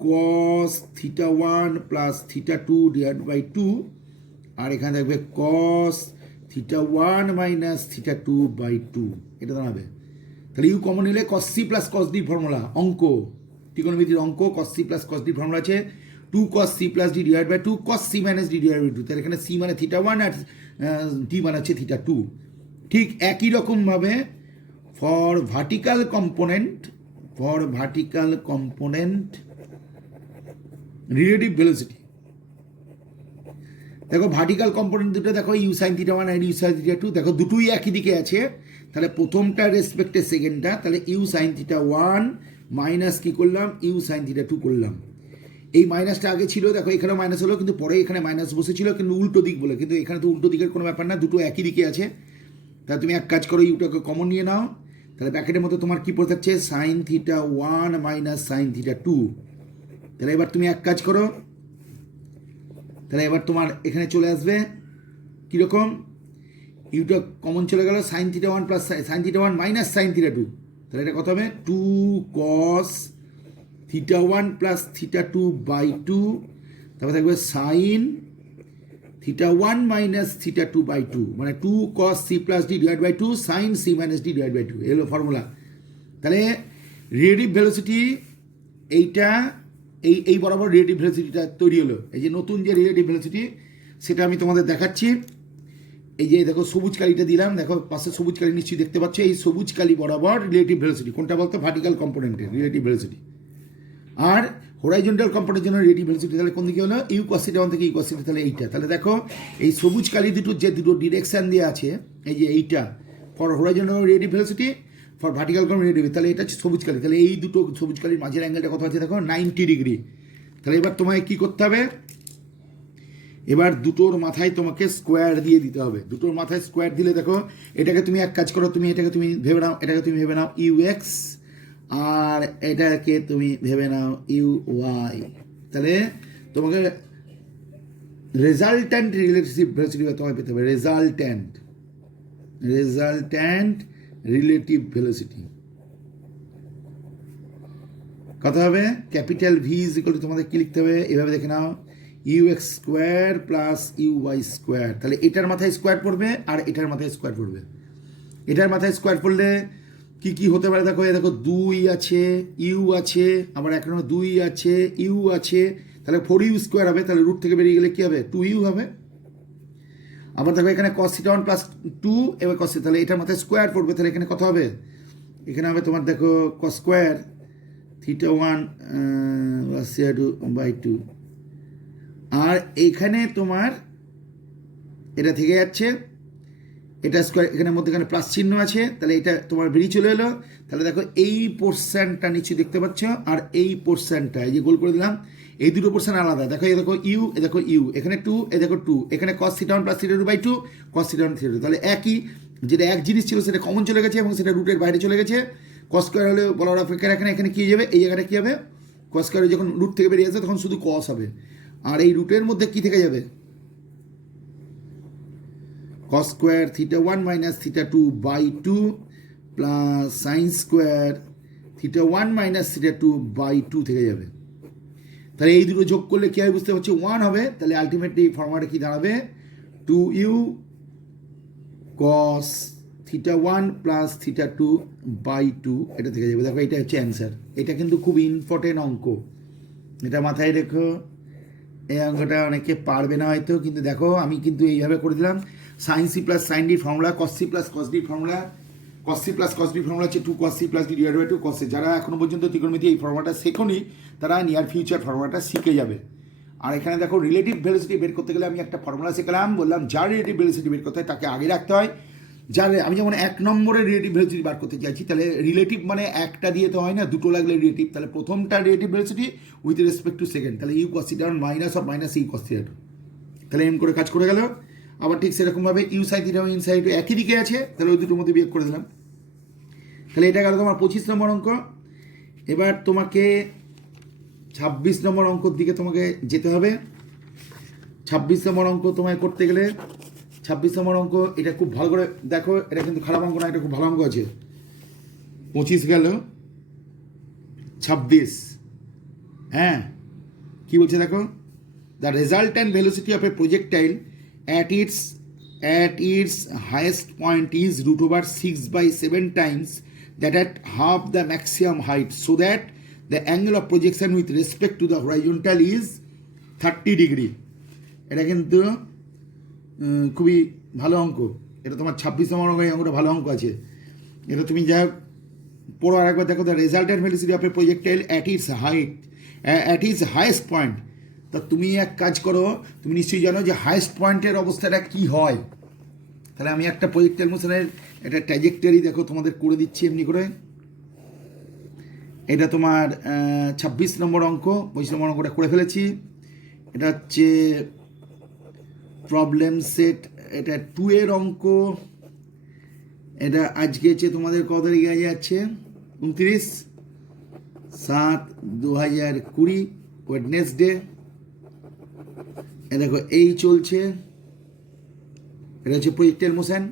cos theta 1 plus theta 2 divide by 2, আর এখানে থাকবে cos theta 1 minus theta 2 by 2, এটা দাঁড়াবে। তাহলে ইউ কমন নিলে cos c plus cos d formula, অঙ্ক ত্রিকোণমিতির অঙ্ক, cos c plus cos d formula আছে 2 cos c plus d divide by 2 cos c minus d divide by 2। তাহলে এখানে c মানে থিটা 1 আর d মানে হচ্ছে থিটা 2। ঠিক একই রকমভাবে for vertical component relative velocity, দেখো ভার্টিক্যাল কম্পোনেন্ট দুটো দেখো, ইউ সাইন থিটা 1 আর ইউ সাইন থিটা 2, দেখো দুটোই একই দিকে আছে। তাহলে প্রথমটা রেসপেক্টে সেকেন্ডটা, তাহলে ইউ সাইন থিটা 1 মাইনাস কী করলাম, ইউ সাইন থিটা 2 করলাম। এই মাইনাসটা আগে ছিল, দেখো এখানে মাইনাস হলো, কিন্তু পরে এখানে মাইনাস বসেছিল, কিন্তু উল্টো দিক বলে, কিন্তু এখানে তো উল্টো দিকের কোনো ব্যাপার না, দুটো একই দিকে আছে। তাহলে তুমি এক কাজ করো, ইউটাকে কমন নিয়ে নাও। তাহলে ব্র্যাকেটের মধ্যে তোমার কী পড়ে থাকছে, sign theta 1 minus sine theta 2। তাহলে এবার তুমি এক কাজ করো, তাহলে এবার তোমার এখানে চলে আসবে কীরকম, ইউটা কমন চলে গেল, sine theta 1 plus sine theta 1 minus sine theta 2। তাহলে এটা কত হবে, 2 cos theta 1 plus theta 2 by 2, তারপর থাকবে sine theta 1 minus theta 2 by 2, মানে 2 cos c plus d divide by 2 sine c minus d divide by 2, এলো ফর্মুলা। তাহলে relative velocity এইটা এই বরাবর রিলেটিভ ভেলোসিটিটা তৈরি হলো। এই যে নতুন যে রিলেটিভ ভেলোসিটি সেটা আমি তোমাদের দেখাচ্ছি। এই যে দেখো সবুজ কালিটা দিলাম, দেখো পাশে সবুজ কালি নিশ্চয়ই দেখতে পাচ্ছ, এই সবুজ কালি বরাবর রিলেটিভ ভেলোসিটি, কোনটা বলতো, ভার্টিক্যাল কম্পোনেন্টের রিলেটিভ ভেলোসিটি। আর হোরাইজন্টাল কম্পোনেন্টের জন্য রিলেটিভ ভেলোসিটি তাহলে কোন দিকে হলো, ইউ কস থিটা 1 থেকে ইউ কস থিটা, তাহলে এইটা। তাহলে দেখো এই সবুজ কালি দুটোর যে দুটো ডিরেকশন দিয়ে আছে, এই যে এইটা for horizontal relative velocity, for vertical relative, তাহলে এটা হচ্ছে সবুজ কালি। তাহলে এই দুটো সবুজ কালির মাঝের অ্যাঙ্গেলটা কত আছে দেখো, 90 ডিগ্রি। তাহলে এবার তোমায় কী করতে হবে, এবার দুটোর মাথায় তোমাকে স্কোয়ার দিয়ে দিতে হবে। দুটোর মাথায় স্কোয়ার দিলে দেখো, এটাকে তুমি এক কাজ করো, তুমি এটাকে তুমি ভেবে নাও, এটাকে তুমি ভেবে নাও ইউ এক্স, আর এটাকে তুমি ভেবে নাও ইউ ওয়াই। তাহলে তোমাকে রেজাল্ট্যান্ট রিলেটিভ ভেলোসিটি তোমায় পেতে হবে, রেজাল্ট্যান্ট রিলেটিভ ভেলোসিটি কত হবে, capital V is equal to, তোমাদের কি লিখতে হবে, এভাবে দেখে নাও, u x square plus u y square. তাহলে এটার মাথায় স্কোয়ার পড়বে আর এটার মাথায় স্কোয়ার পড়বে। এটার মাথায় স্কোয়ার পড়লে কি কি হতে পারে দেখো, দেখো 2 আছে, ইউ আছে, আবার এখনো 2 আছে, ইউ আছে, তাহলে 4u স্কোয়ার হবে। তাহলে রুট থেকে বেরিয়ে গেলে কি হবে, 2u হবে। আবার দেখো এখানে cos থিটা 1 প্লাস 2, এবার cos, তাহলে এটার মাথায় স্কোয়ার পড়বে, তাহলে এখানে কত হবে, এখানে হবে তোমার দেখো cos square theta 1 plus theta 2 by 2, আর এইখানে তোমার এটা থেকে যাচ্ছে, এটা স্কোয়ার, এখানের মধ্যেখানে প্লাস চিহ্ন আছে, তাহলে এটা তোমার বেরিয়ে চলে এলো। তাহলে দেখো এই পোর্শনটা নিচে দেখতে পাচ্ছ, আর এই পোর্শনটা এই যে গোল করে দিলাম, এই দুটো পোর্শন আলাদা। দেখো এ দেখো ইউ, এ দেখো ইউ, এখানে 2, এ দেখো 2, এখানে cos theta 1 plus theta 2 by 2, cos theta 1 theta 2, তাহলে একই যেটা এক জিনিস ছিল সেটা কমন চলে গেছে এবং সেটা রুটের বাইরে চলে গেছে। cos স্কোয়ার হলে বলার অপেক্ষা রাখে না, এখানে কী যাবে, এই জায়গাটা কী হবে, cos স্কোয়ার যখন রুট থেকে বেরিয়ে আসবে তখন শুধু cos হবে, আর এই রুটের মধ্যে কী থেকে যাবে, cos square theta 1 minus theta 2 by 2 plus sine square theta 1 minus theta 2 by 2 থেকে যাবে। তাহলে এই দুটো যোগ করলে কী হবে বুঝতে পারছি, 1 হবে। তাহলে আলটিমেটলি ফর্মুলাটা কী দাঁড়াবে, 2u cos theta 1 plus theta 2 by 2, এটা থেকে যাবে। দেখো এটা হচ্ছে অ্যান্সার। এটা কিন্তু খুব ইম্পর্টেন্ট অঙ্ক, এটা মাথায় রেখো। এই অঙ্কটা অনেকে পারবে না হয়তো, কিন্তু দেখো আমি কিন্তু এইভাবে করে দিলাম। Sine c plus sine d formula, cos c plus cos d formula, cos c plus cos d formula হচ্ছে 2 cos c plus d divide by 2 cos a। যারা এখনো পর্যন্ত ত্রিকোণমিতি এই ফর্মুলাটা শেখোনি তারা নিয়ার ফিউচার ফর্মুলাটা শিখে যাবে। আর এখানে দেখো রিলেটিভ ভেলোসিটি বের করতে গেলে আমি একটা ফর্মুলা শেখালাম, বললাম যার রিলেটিভ ভেলোসিটি বের করতে হয় তাকে আগে রাখতে হয়। যার আমি যেমন 1 নম্বরে রিলেটিভ ভেলোসিটি বার করতে চাইছি, তাহলে রিলেটিভ মানে একটা দিয়ে তো হয় না, দুটো লাগলে রিলেটিভ। তাহলে প্রথমটা relative velocity with respect to second, তাহলে u cos theta 1 minus of minus u cos theta 2, তাহলে এম করে কাজ করে গেল। আবার ঠিক সেরকমভাবে u sine theta inside একই দিকে আছে, তাহলে ওই দুটোর মধ্যে বিয়োগ করে দিলাম। তাহলে এটা গেল তোমার 25 নম্বর অঙ্ক। এবার তোমাকে 26 নম্বর অঙ্কর দিকে তোমাকে যেতে হবে। 26 নম্বর অঙ্ক তোমায় করতে গেলে 26 নম্বর অঙ্ক, এটা খুব ভালো করে দেখো, এটা কিন্তু খারাপ অঙ্ক না, এটা খুব ভালো অঙ্ক আছে। 25 গেল, 26, হ্যাঁ কী বলছে দেখো, the resultant velocity of A projectile at its highest point is √6/7 times that at half the maximum height, so that the angle of projection with respect to the horizontal is 30 degree। এটা কিন্তু খুবই ভালো অঙ্ক, এটা তোমার 26 নম্বর অঙ্ক। এই অঙ্কটা ভালো অঙ্ক আছে, এটা তুমি যা পড়ো আর একবার দেখো। The resultant velocity of A projectile at its highest point। তা তুমি এক কাজ করো, তুমি নিশ্চয়ই জানো যে হাইস্ট পয়েন্টের অবস্থাটা কি হয়। তাহলে আমি একটা প্রজেক্টাইল মোশনের একটা ট্র্যাজেক্টরি দেখো তোমাদের করে দিচ্ছি এমনি করে। এটা তোমার 26 নম্বর অঙ্ক, 25 নম্বর অঙ্কটা করে ফেলেছি। এটা হচ্ছে প্রবলেম সেট, এটা 2 এর অঙ্ক। এটা আজকে হচ্ছে তোমাদের কত তারিখে যাচ্ছে, 29/7/2020 ওয়েডনেসডে। দেখো এই চলছে, এটা হচ্ছে প্রজেক্টাইল মোশন,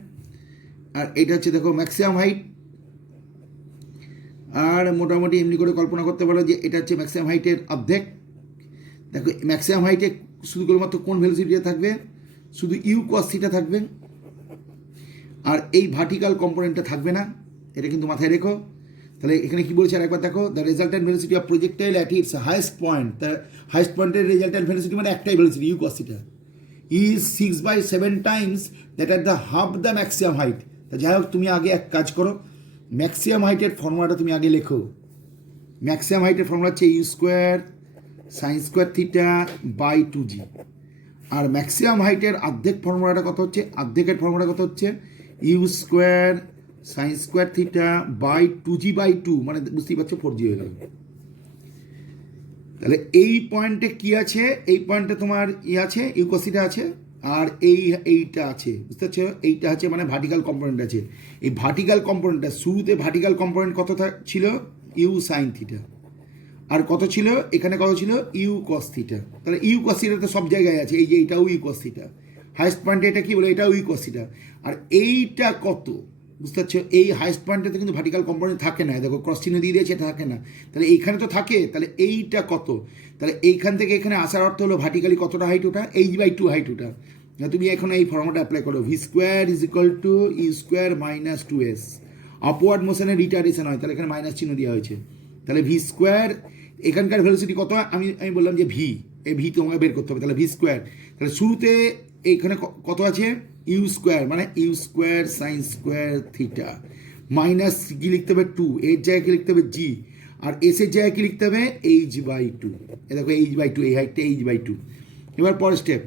আর এটা হচ্ছে দেখো ম্যাক্সিমাম হাইট। আর মোটামুটি এমনি করে কল্পনা করতে পারো যে এটা হচ্ছে ম্যাক্সিমাম হাইটের অর্ধেক। দেখো ম্যাক্সিমাম হাইটে শুধু কেবলমাত্র কোন ভেলোসিটিটা থাকবে, শুধু ইউ cos থিটা থাকবে, আর এই ভার্টিক্যাল কম্পোনেন্টটা থাকবে না, এটা কিন্তু মাথায় রেখো। তাহলে এখানে কি বলছে আর একবার দেখো, the resultant velocity of projectile at its highest point, the highest পয়েন্টের রেজাল্ট্যান্ট ভেলোসিটি মানে একটাই velocity u cos theta, is 6/7 times that at the half the maximum height. তা যাই হোক, তুমি আগে এক কাজ করো, ম্যাক্সিমাম হাইটের ফর্মুলাটা তুমি আগে লেখো। ম্যাক্সিমাম হাইটের ফর্মুলা হচ্ছে u square sine square theta by 2g। আর ম্যাক্সিমাম হাইটের অর্ধেক ফর্মুলাটা কত হচ্ছে, অর্ধেকের ফর্মুলা কত হচ্ছে u square sine square theta by 2g/2, মানে বুঝতেই পারছো 4g হয়ে গেল। তাহলে এই পয়েন্টে কি আছে, এই পয়েন্টে তোমার আছে ইউ cos থিটা আছে, আর এইটা আছে, বুঝতে পারছো, এইটা আছে মানে ভার্টিক্যাল কম্পোনেন্ট আছে। এই ভার্টিক্যাল কম্পোনেন্টটা শুরুতে ভার্টিক্যাল কম্পোনেন্ট কত ছিল, ইউ সাইন থিটা, আর কত ছিল এখানে, কত ছিল ইউ cos থিটা। তাহলে ইউ cos থিটা তো সব জায়গায় আছে, এই যে এইটাও ইউ cos থিটা, হাইস্ট পয়েন্টে এটা কি বলে, এটাও ইউ cos থিটা। আর এইটা কত, বুঝতে পারছো, এই হাইস্ট পয়েন্টে তো কিন্তু ভার্টিক্যাল কম্পোনেন্ট থাকে না, দেখো ক্রস চিহ্ন দিয়ে দিয়েছে, এটা থাকে না। তাহলে এইখানে তো থাকে, তাহলে এইটা কত, তাহলে এইখান থেকে এখানে আসার অর্থ হলো ভার্টিক্যালি কতটা হাইট ওটা, h/2 হাইট ওটা। তুমি এখন এই ফর্মুলাটা অ্যাপ্লাই করো, v square is equal to u square minus 2s। Upward মোশনের রিটার্ডেশন হয়, তাহলে এখানে মাইনাস চিহ্ন দেওয়া হয়েছে। তাহলে ভি স্কোয়ার, এখানকার ভেলোসিটি কত, আমি বললাম যে ভি, এই ভি তোমাকে বের করতে হবে। তাহলে ভি স্কোয়ার, তাহলে শুরুতে এইখানে কত আছে ইউ স্কোয়ার, মানে u square sine square theta minus কি লিখতে হবে 2, এর জায়গায় কি লিখতে হবে জি, আর এসের জায়গায় কি লিখতে হবে h/2। এ দেখো h/2, এই হাইটটা h/2। এবার পরের step,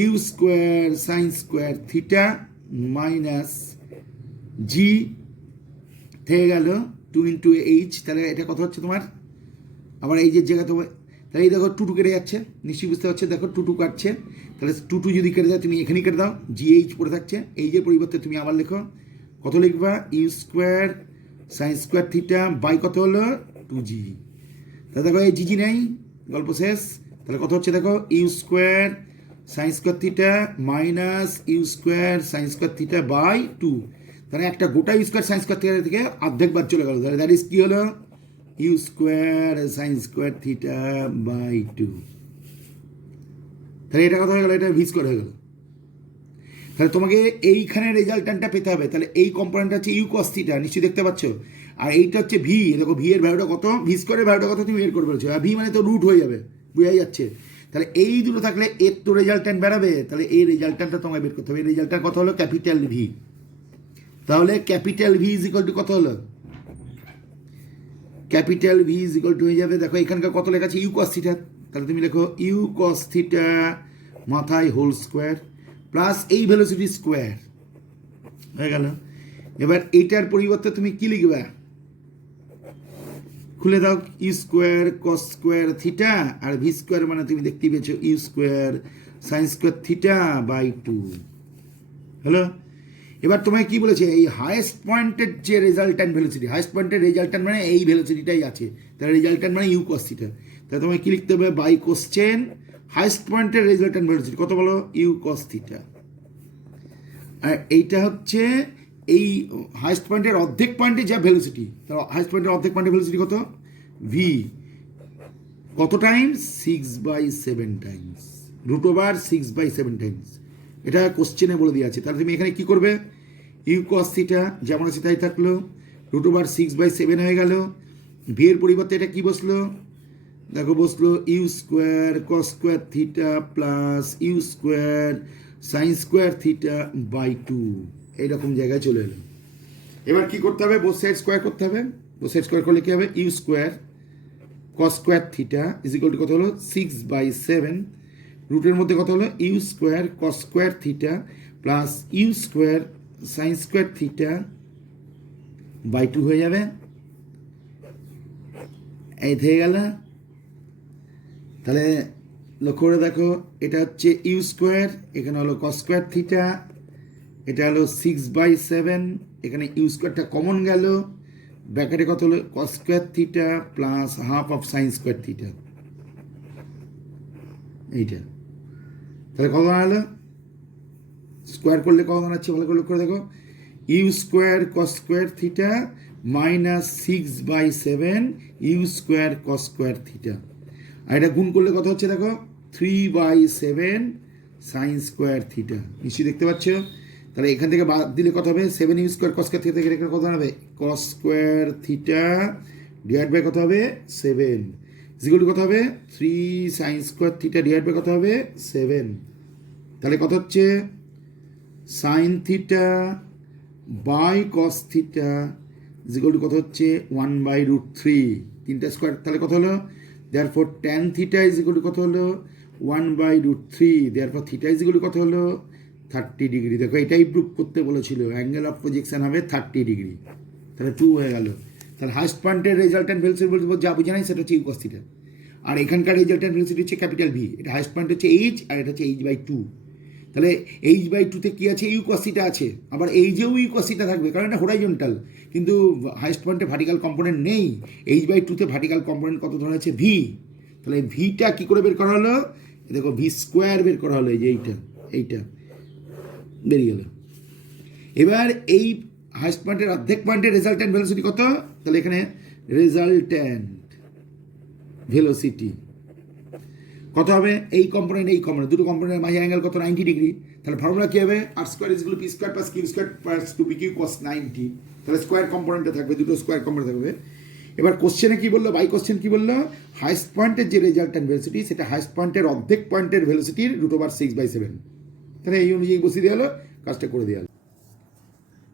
u square sine square theta minus g থেকে গেল 2 × h, তাহলে এটা কত হচ্ছে তোমার, আবার এই যে জায়গা তোমার, তাহলে এই দেখো 2 কেটে যাচ্ছে, নিশ্চয়ই বুঝতে পারছো, দেখো 2 কাটছে, তাহলে 2 যদি কেটে যায় তুমি এখানেই কেটে দাও, GH পড়ে থাকছে, এই যে পরিবর্তে তুমি আবার লেখো কত লিখবা, u² sin² থিটা বাই কত হলো 2g। তাহলে দেখো এই জিজি নেই, গল্প শেষ। তাহলে কত হচ্ছে দেখো, u² sin² theta minus u² sin² theta by 2। তাহলে একটা গোটা u² sin² থিটা থেকে অর্ধেক বার চলে গেল, তাহলে দ্যাট ইজ কি হলো, u² sin² থিটা বাই 2। তাহলে এটা কত হয়ে গেল, এটা v² হয়ে গেল। তাহলে তোমাকে এইখানে রেজাল্টটা পেতে হবে, তাহলে এই কম্পোনেন্টটা হচ্ছে u cos থিটা, নিশ্চয়ই দেখতে পাচ্ছ, আর এইটা হচ্ছে ভি, দেখো ভি এর ভ্যালুটা কত, v² এর ভ্যালুটা কত তুমি বের করে ফেলছো, আর ভি মানে তো রুট হয়ে যাবে, বোঝাই যাচ্ছে। তাহলে এই দুটো থাকলে এর তো রেজাল্ট্যান্ট বেরাবে, তাহলে এই রেজাল্ট্যান্টটা তোমায় বের করতে হবে, এই রেজাল্ট্যান্ট কত হলো, ক্যাপিটাল ভি। তাহলে capital V is equal to কত হলো, capital V is equal to হয়ে যাবে, দেখো এখানকার কত লেখা আছে, ইউ কস থিটা, তাহলে তুমি লেখো ইউ কস থিটা মাথায় হোল স্কোয়ার প্লাস এই ভেলোসিটি স্কোয়ার হয়ে গেল। এবার এইটার পরিবর্তে তুমি কি লিখবে, খুলে দাও, u² cos² থিটা আর v² মানে তুমি দেখতেই পেয়েছো u² sin² থিটা বাই 2 হলো। এবার তোমায় কি বলেছে, এই হায়েস্ট পয়েন্টের যে রেজাল্ট্যান্ট ভেলোসিটি, হায়েস্ট পয়েন্টের রেজাল্ট্যান্ট মানে এই ভেলোসিটিটাই আছে, তাহলে রেজাল্ট্যান্ট মানে ইউ কস থিটা, তাহলে তোমায় কি লিখতে হবে, বাই কোশ্চেন হায়েস্ট পয়েন্টের রেজাল্ট্যান্ট ভেলোসিটি কত বলো, ইউ কস থিটা। আর এইটা হচ্ছে এই হায়েস্ট পয়েন্টের অর্ধেক পয়েন্টে যা ভেলোসিটি, তাহলে হায়েস্ট পয়েন্টের অর্ধেক পয়েন্টের ভেলোসিটি কত, ভি কত টাইমস, 6/7 টাইমস, √6/7 টাইমস, এটা কোশ্চেনে বলে দিয়ে আছে। তাহলে তুমি এখানে কি করবে, ইউ কস থিটা যেমন আছে তাই থাকলো, √6/7 হয়ে গেল, ভি এর পরিবর্তে এটা কি বসলো, দেখো বসলো u² cos² theta plus u² sin² theta by 2, এইরকম জায়গায় চলে এলো। এবার কি করতে হবে, বোথ সাইড স্কোয়ার করতে হবে, বোথ সাইড স্কোয়ার করলে কি হবে, u² cos² theta is equal to কত হলো 6/7, রুটের মধ্যে কত হলো u² cos² theta plus u² sin² theta by 2 হয়ে যাবে, এই থেকে গেল। তাহলে লক্ষ্য করে দেখো, এটা হচ্ছে u², এখানে হলো cos² থিটা, এটা হলো 6/7, এখানে u²টা কমন গেল, ব্র্যাকেটে কত হলো cos² theta plus half of sin² theta, এইটা। তাহলে কত দাঁড়ালো, স্কোয়ার করলে কত দাঁড়াচ্ছে ভালো করে লক্ষ্য করে দেখো, u² cos² theta minus 6/7 u² cos² theta, আর এটা গুণ করলে কত হচ্ছে দেখো, 3/7 sin² থিটা, নিশ্চয়ই দেখতে পাচ্ছ। তাহলে এখান থেকে বাদ দিলে কত হবে, 7 u² cos² থিটা থেকে এখানে কত হবে, cos² থিটা ডিভাইড বাই কত হবে 7, ইকুয়াল টু কত হবে 3 sin² থিটা ডিভাইড বাই কত হবে 7, তাহলে কত হচ্ছে sin theta by cos theta equal to কত হচ্ছে 1/√3, তিনটা স্কোয়ার, তাহলে কত হলো, therefore tan theta is equal to কত হলো 1/√3, therefore theta is equal to কত হলো 30 ডিগ্রি। দেখো এটাই প্রুভ করতে বলেছিল, অ্যাঙ্গেল অফ প্রজেকশন হবে 30 ডিগ্রি, তাহলে 2 হয়ে গেল। তাহলে হাইস্ট পয়েন্টের রেজাল্ট্যান্ট ভেলোসিটি বলতে যা বুঝে নাই সেটা হচ্ছে ইউ কস থিটা, আর এখানকার রেজাল্ট্যান্ট ভেলোসিটি হচ্ছে ক্যাপিটাল ভি, এটা হাইস্ট পয়েন্ট হচ্ছে এইচ আর এটা হচ্ছে h/2, তাহলে h/2-তে কি আছে, ইউ কস থিটা আছে, আবার এইচেও ইউ কস থিটা থাকবে কারণ এটা হরাইজন্টাল, কিন্তু হাইস্ট পয়েন্টে ভার্টিক্যাল কম্পোনেন্ট নেই, h/2-তে ভার্টিক্যাল কম্পোনেন্ট কত ধরা আছে ভি, তাহলে ভিটা কি করে বের করা হলো, দেখো v² বের করা হলো, এই যে এইটা বেরিয়ে গেল। এবার এই হাইস্ট পয়েন্টের অর্ধেক পয়েন্টের রেজাল্ট্যান্ট ভেলোসিটি কত, তাহলে এখানে রেজাল্ট্যান্ট ভেলোসিটি কত হবে, এই কম্পোনেন্ট দুটো কম্পোনেন্টের মাঝে অ্যাঙ্গেল কত 90 ডিগ্রি, তাহলে ফর্মুলা কি হবে, r² equal p² plus q² plus 2pq cos 90, তাহলে স্কোয়ার কম্পোনেন্টে থাকবে, দুটো স্কোয়ার কম্পোনেন্ট থাকবে। এবার কোশ্চেনে কি বললো, বাই কোশ্চেন কি বললো, হাইস্ট পয়েন্টের যে রেজাল্ট্যান্ট ভেলোসিটি সেটা হাইস্ট পয়েন্টের অর্ধেক পয়েন্টের ভেলোসিটির √6/7, তাহলে এই অনুযায়ী বসিয়ে দেওয়া হলো, কাজটা করে দেওয়া হলো।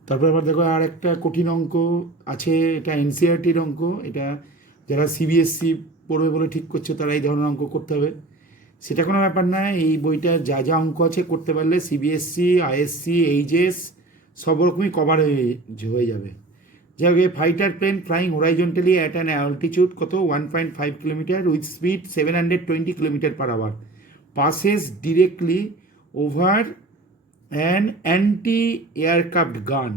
তারপর আবার দেখো আর একটা কঠিন অঙ্ক আছে, এটা এনসিইআরটির অঙ্ক, এটা যারা সিবিএসসি পড়বে বলে ঠিক করছে তারা এই ধরনের অঙ্ক করতে হবে, সেটা কোনো ব্যাপার না, এই বইটা যা যা অঙ্ক আছে করতে পারলে সিবিএসসি, আইএসসি, এইচএস সব রকমই কভার হয়ে যাবে। যাই হোক, fighter plane flying horizontally at an altitude কত 1.5 kilometre with speed 720 kilometre per hour passes directly over an anti-aircraft gun.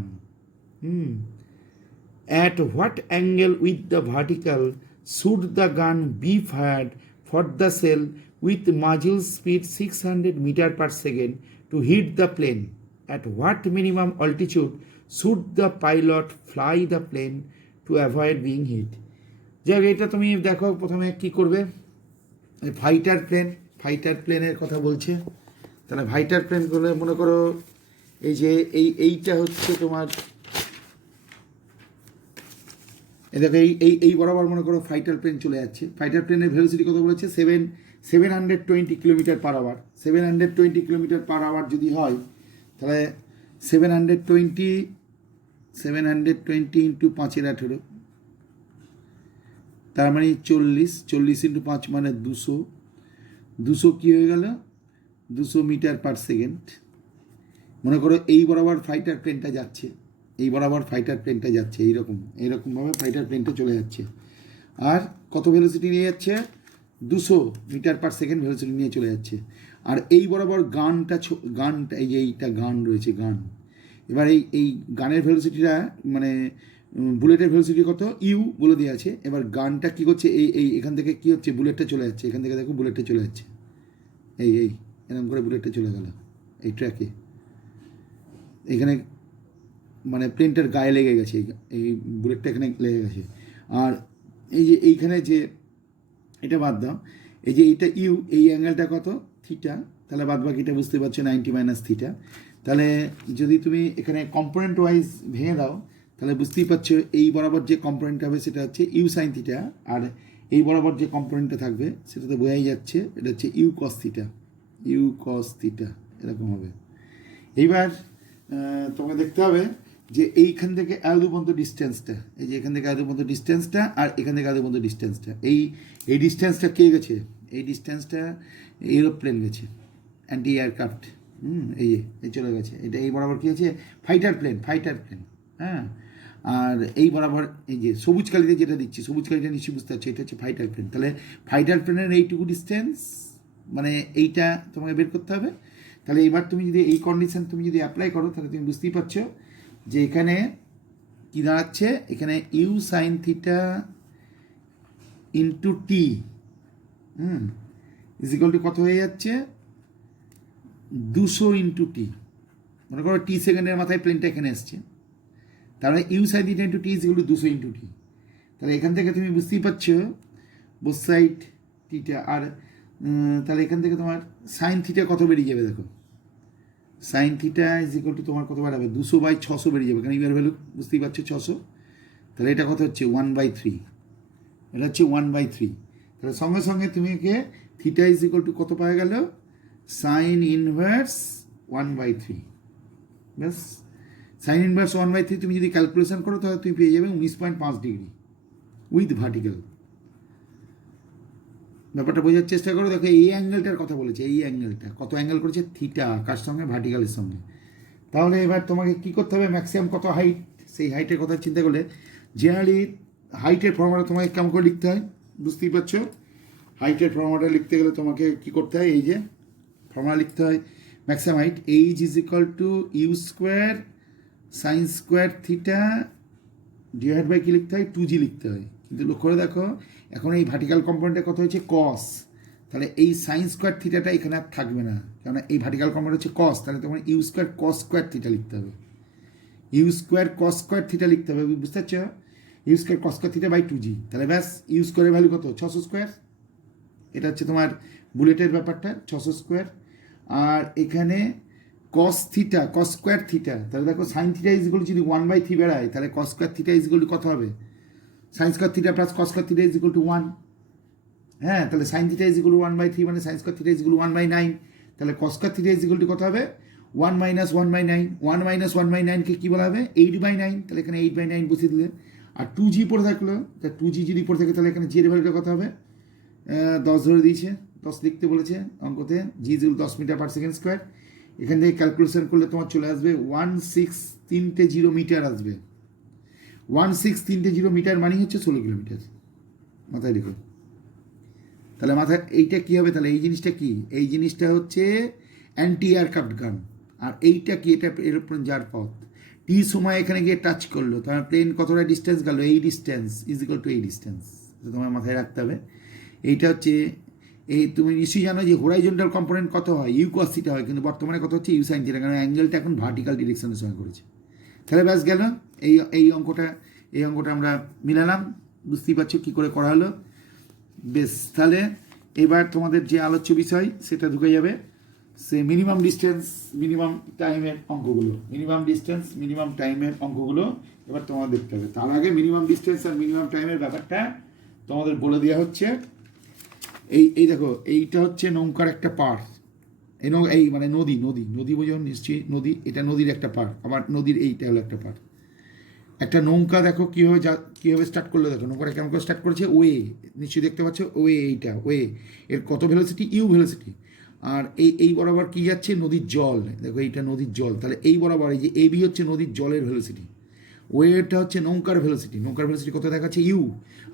At what angle with the vertical should the gun be fired for the shell with muzzle speed 600 meter per second to hit the plane? At what minimum altitude should the pilot fly the plane to avoid being hit? যাক, এটা তুমি দেখো প্রথমে কি করবে। Fighter প্লেনের কথা বলছে, তাহলে ফাইটার প্লেনগুলো মনে করো এই যে এইটা হচ্ছে তোমার, এই দেখো এই বরাবর মনে করো ফাইটার প্লেন চলে যাচ্ছে। ফাইটার প্লেনের ভেলোসিটি কত বলেছে 720 kilometre per hour. 720 kilometre per hour যদি হয় তাহলে 720 ইন্টু 5/18, তার মানে 40 ইন্টু 5 মানে 200 কী হয়ে গেল 200 মিটার পার সেকেন্ড। মনে করো এই বরাবর ফাইটার প্লেনটা যাচ্ছে, এইরকমভাবে ফাইটার প্লেনটা চলে যাচ্ছে। আর কত ভেলোসিটি নিয়ে যাচ্ছে 200 মিটার পার সেকেন্ড ভেলোসিটি নিয়ে চলে যাচ্ছে। আর এই বরাবর গানটা এই যে এইটা গান রয়েছে, গান। এবার এই গানের ভেলোসিটিটা মানে বুলেটের ভেলোসিটি কত ইউ বলে দেওয়া আছে। এবার গানটা কী করছে, এখান থেকে কী হচ্ছে বুলেটটা চলে যাচ্ছে, এখান থেকে দেখো বুলেটটা চলে যাচ্ছে, এই এরকম করে বুলেটটা চলে গেল এই ট্র্যাকে, এখানে মানে প্লেনটার গায়ে লেগে গেছে, এই বুলেটটা এখানে লেগে গেছে। আর এই যে এইখানে যে এটা বাদ দাও, এই যে এইটা ইউ, এই অ্যাঙ্গেলটা কত থিটা, তাহলে বাদ বাকিটা বুঝতে পারছো 90 - থিটা। তাহলে যদি তুমি এখানে কম্পোনেন্ট ওয়াইজ ভেঙে দাও তাহলে বুঝতেই পারছো এই বরাবর যে কম্পোনেন্ট হবে সেটা হচ্ছে ইউ সাইন থিটা, আর এই বরাবর যে কম্পোনেন্টটা থাকবে সেটা তো বোঝাই যাচ্ছে এটা হচ্ছে ইউ কস থিটা, এরকম হবে। এইবার তোমাকে দেখতে হবে যে এইখান থেকে এত পর্যন্ত ডিস্টেন্সটা, এই যে এখান থেকে এত পর্যন্ত ডিস্টেন্সটা আর এখান থেকে এত পর্যন্ত ডিস্টেন্সটা, এই ডিস্টেন্সটা কে গেছে, এই ডিস্টেন্সটা এরোপ্লেন গেছে, অ্যান্টি এয়ারক্রাফট, এই চলে গেছে। এটা এই বরাবর কী আছে ফাইটার প্লেন, হ্যাঁ। আর এই বরাবর এই যে সবুজ কালিতে যেটা দিচ্ছি, সবুজ কালিটা নিশ্চয়ই বুঝতে পারছি, এটা হচ্ছে ফাইটার প্লেন। তাহলে ফাইটার প্লেনের এইটুকু ডিস্টেন্স মানে এইটা তোমাকে বের করতে হবে। তাহলে এবার তুমি যদি এই কন্ডিশন তুমি যদি অ্যাপ্লাই করো তাহলে তুমি বুঝতেই পারছো যে এখানে কী দাঁড়াচ্ছে, এখানে u sine theta into t is equal to কত হয়ে যাচ্ছে 200 ইন্টু টি। মনে করো টি সেকেন্ডের মাথায় প্লেনটা এখানে এসছে, তাহলে u sine theta into t is equal to 200 into t. তাহলে এখান থেকে তুমি বুঝতেই পারছো বোথ সাইড টিটা, আর তাহলে এখান থেকে তোমার সাইন থিটা কত বেরিয়ে যাবে, দেখো সাইন থিটা ইজিক্যাল টু তোমার কত বাড়াবে 200/600 বেরিয়ে যাবে, কারণ ইউর ভ্যালু বুঝতেই পারছো 600। তাহলে এটা কত হচ্ছে 1/3, এটা হচ্ছে 1/3। তাহলে সঙ্গে সঙ্গে তুমি একে থিটা ইজিক্যাল টু কত পাওয়া গেল সাইন ইনভার্স 1/3। ব্যাস, সাইন ইনভার্স 1/3 তুমি যদি ক্যালকুলেশন করো তাহলে তুমি পেয়ে যাবে 19.5 ডিগ্রি উইথ ভার্টিক্যাল। ব্যাপারটা বোঝার চেষ্টা করো। দেখো এই অ্যাঙ্গেলটার কথা বলেছে, এই অ্যাঙ্গেলটা কত অ্যাঙ্গেল করেছে থিটা, কার সঙ্গে ভার্টিক্যালের সঙ্গে। তাহলে এবার তোমাকে কী করতে হবে ম্যাক্সিমাম কত হাইট, সেই হাইটের কথা চিন্তা করলে জেনারেলি হাইটের ফর্মুলা তোমাকে কেমন করে লিখতে হয় বুঝতেই পারছো। হাইটের ফর্মুলাটা লিখতে গেলে তোমাকে কী করতে হয়, এই যে ফর্মুলা লিখতে হয় maximum height h is equal to u square sine square theta divide by কী লিখতে হয় 2g লিখতে হয়। কিন্তু লক্ষ্য করে দেখো এখন এই ভার্টিক্যাল কম্পোনেন্টে কত হয়েছে কস, তাহলে এই সাইন স্কোয়ার থিটাটা এখানে আর থাকবে না, কেননা এই ভার্টিক্যাল কম্পোনেন্ট হচ্ছে কস। তাহলে তোমার u square cos square theta লিখতে হবে, u square cos square theta লিখতে হবে, বুঝতে পারছো u square cos square theta by 2g। তাহলে ব্যাস ইউ স্কোয়ারের ভ্যালু কত 600 স্কোয়ার, এটা হচ্ছে তোমার বুলেটের ব্যাপারটা 600 স্কোয়ার। আর এখানে cos theta cos square theta, তাহলে দেখো সাইন থিটা ইজিক্যাল যদি 1/3 বেড়ায় তাহলে cos square theta is equal to কত হবে sine square theta plus cos square theta is equal to 1। হ্যাঁ, তাহলে সাইন থিটা ইজিক্যাল টু 1/3 মানে sine square theta is equal to 1/9। তাহলে cos square theta is equal to কত হবে 1 - 1/9। 1 - 1/9কে কী বলা হবে 8/9। তাহলে এখানে 8/9 বসিয়ে দিলে, আর 2g পড়ে থাকলো, তা 2g যদি পড়ে থাকে তাহলে এখানে জি এর ভ্যালুটা কত হবে 10 ধরে দিয়েছে, 10 লিখতে বলেছে অঙ্কতে, g is equal 10 metre per second square. এখান থেকে ক্যালকুলেশন করলে তোমার চলে আসবে 1630 মিটার আসবে। 1630 মিটার মানে হচ্ছে 16 কিলোমিটার, মাথায় রেখো। তাহলে মাথায় এইটা কী হবে, তাহলে এই জিনিসটা কি, এই জিনিসটা হচ্ছে অ্যান্টি এয়ারক্রাফট গান। আর এইটা কি, এটা এরোপ্লেন যার পথ, টি সময় এখানে গিয়ে টাচ করলো, তার প্লেন কতটা ডিস্টেন্স গেল, এই ডিস্টেন্স ইজ ইকুয়াল টু এই ডিস্টেন্স, তোমার মাথায় রাখতে হবে। এইটা হচ্ছে এই, তুমি নিশ্চয়ই জানো যে হরাইজন্টাল কম্পোনেন্ট কত হয়, ইউ কস থিটা হয়, কিন্তু বর্তমানে কত হচ্ছে ইউ সাইন থিটা, কারণ অ্যাঙ্গেলটা এখন ভার্টিক্যাল ডিরেকশনের সঙ্গে করেছে। তাহলে ব্যাস গেল এই অঙ্কটা আমরা মিলালাম, বুঝতেই পারছো কী করে করা হলো। বেশ, তাহলে এবার তোমাদের যে আলোচ্য বিষয় সেটা ঢুকে যাবে, সে মিনিমাম ডিস্টেন্স মিনিমাম টাইমের অঙ্কগুলো, মিনিমাম ডিস্টেন্স মিনিমাম টাইমের অঙ্কগুলো এবার তোমাদের দেখতে হবে। তার আগে মিনিমাম ডিস্টেন্স আর মিনিমাম টাইমের ব্যাপারটা তোমাদের বলে দেওয়া হচ্ছে। এই দেখো, এইটা হচ্ছে নৌকার একটা পার্ট, এই মানে নদী বোঝো নিশ্চয়ই, নদী, এটা নদীর একটা পার্ট, আবার নদীর এইটা হলো একটা পার্ট। একটা নৌকা দেখো কীভাবে স্টার্ট করলো, দেখো নৌকাটা কেমন করে স্টার্ট করেছে, ওয়ে, নিশ্চয়ই দেখতে পাচ্ছ ওয়ে, এইটা ওয়ে, এর কত ভেলোসিটি, ইউ ভেলোসিটি। আর এই বরাবর কী যাচ্ছে, নদীর জল, দেখো এইটা নদীর জল, তাহলে এই বরাবর এই যে এবি হচ্ছে নদীর জলের ভেলোসিটি, ওয়েটা হচ্ছে নৌকার ভেলোসিটি, নৌকার ভেলোসিটি কত দেখাচ্ছে ইউ,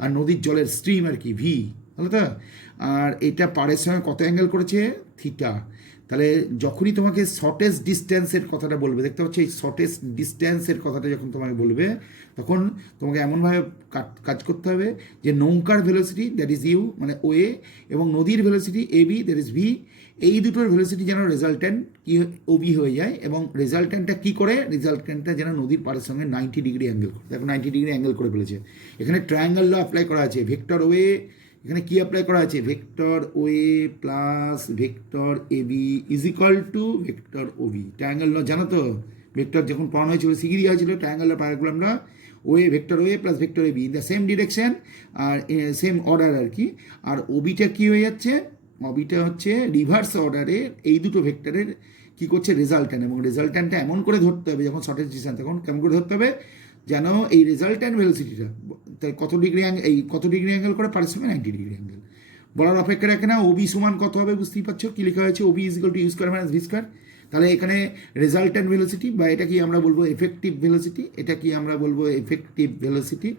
আর নদীর জলের স্ট্রিম আর কি ভি, হলো তো। আর এটা পাড়ের সঙ্গে কত অ্যাঙ্গেল করেছে, থিটা। তাহলে যখনই তোমাকে শর্টেস্ট ডিস্টেন্সের কথাটা বলবে, দেখতে পাচ্ছ এই শর্টেস্ট ডিস্টেন্সের কথাটা যখন তোমাকে বলবে, তখন তোমাকে এমনভাবে কাজ করতে হবে যে নৌকার ভেলোসিটি দ্যাট ইজ ইউ মানে ওয়ে, এবং নদীর velocity A B that is v, এই দুটোর ভেলোসিটি যেন রেজাল্ট্যান্ট কি ওবি হয়ে যায়, এবং রেজাল্ট্যান্টটা কী করে, রেজাল্ট্যান্টটা যেন নদীর পাড়ের সঙ্গে 90 ডিগ্রি অ্যাঙ্গেল করে, দেখো 90 ডিগ্রি অ্যাঙ্গেল করে ফেলেছে। এখানে ট্রায়াঙ্গেল ল অ্যাপ্লাই করা আছে, ভেক্টর ওয়ে, এখানে কি অ্যাপ্লাই করা আছে, vector O A plus vector A B is equal to vector O B. Triangle law জানো তো, ভেক্টর যখন পড়ানো হয়েছিল শিখিয়ে দেওয়া হয়েছিল, ট্রায়াঙ্গেল ল পারগুলো আমরা O A vector O A plus vector A B in the same direction আর সেম অর্ডার আর কি। আর ওবিটা কী হয়ে যাচ্ছে, ওবিটা হচ্ছে রিভার্স অর্ডারে এই দুটো ভেক্টরের কী করছে, রেজাল্ট্যান্ট, এবং রেজাল্ট্যান্টটা এমন করে ধরতে হবে যখন শর্টেজ ডিস্টেন্স, তখন কেমন করে ধরতে হবে যেন এই রেজাল্ট্যান্ট ভেলোসিটিটা কত ডিগ্রি অ্যাঙ্গেল করে, পারের সঙ্গে 90 ডিগ্রি অ্যাঙ্গেল। বলার অপেক্ষা রাখে না, ওবি সমান কত হবে বুঝতেই পারছো, কি লেখা হয়েছে, OB is equal to u square minus v square. তাহলে এখানে রেজাল্ট্যান্ট ভেলোসিটি বা এটা কি আমরা বলবো এফেক্টিভ ভেলোসিটি, এটা কি আমরা বলবো এফেক্টিভ ভেলোসিটি।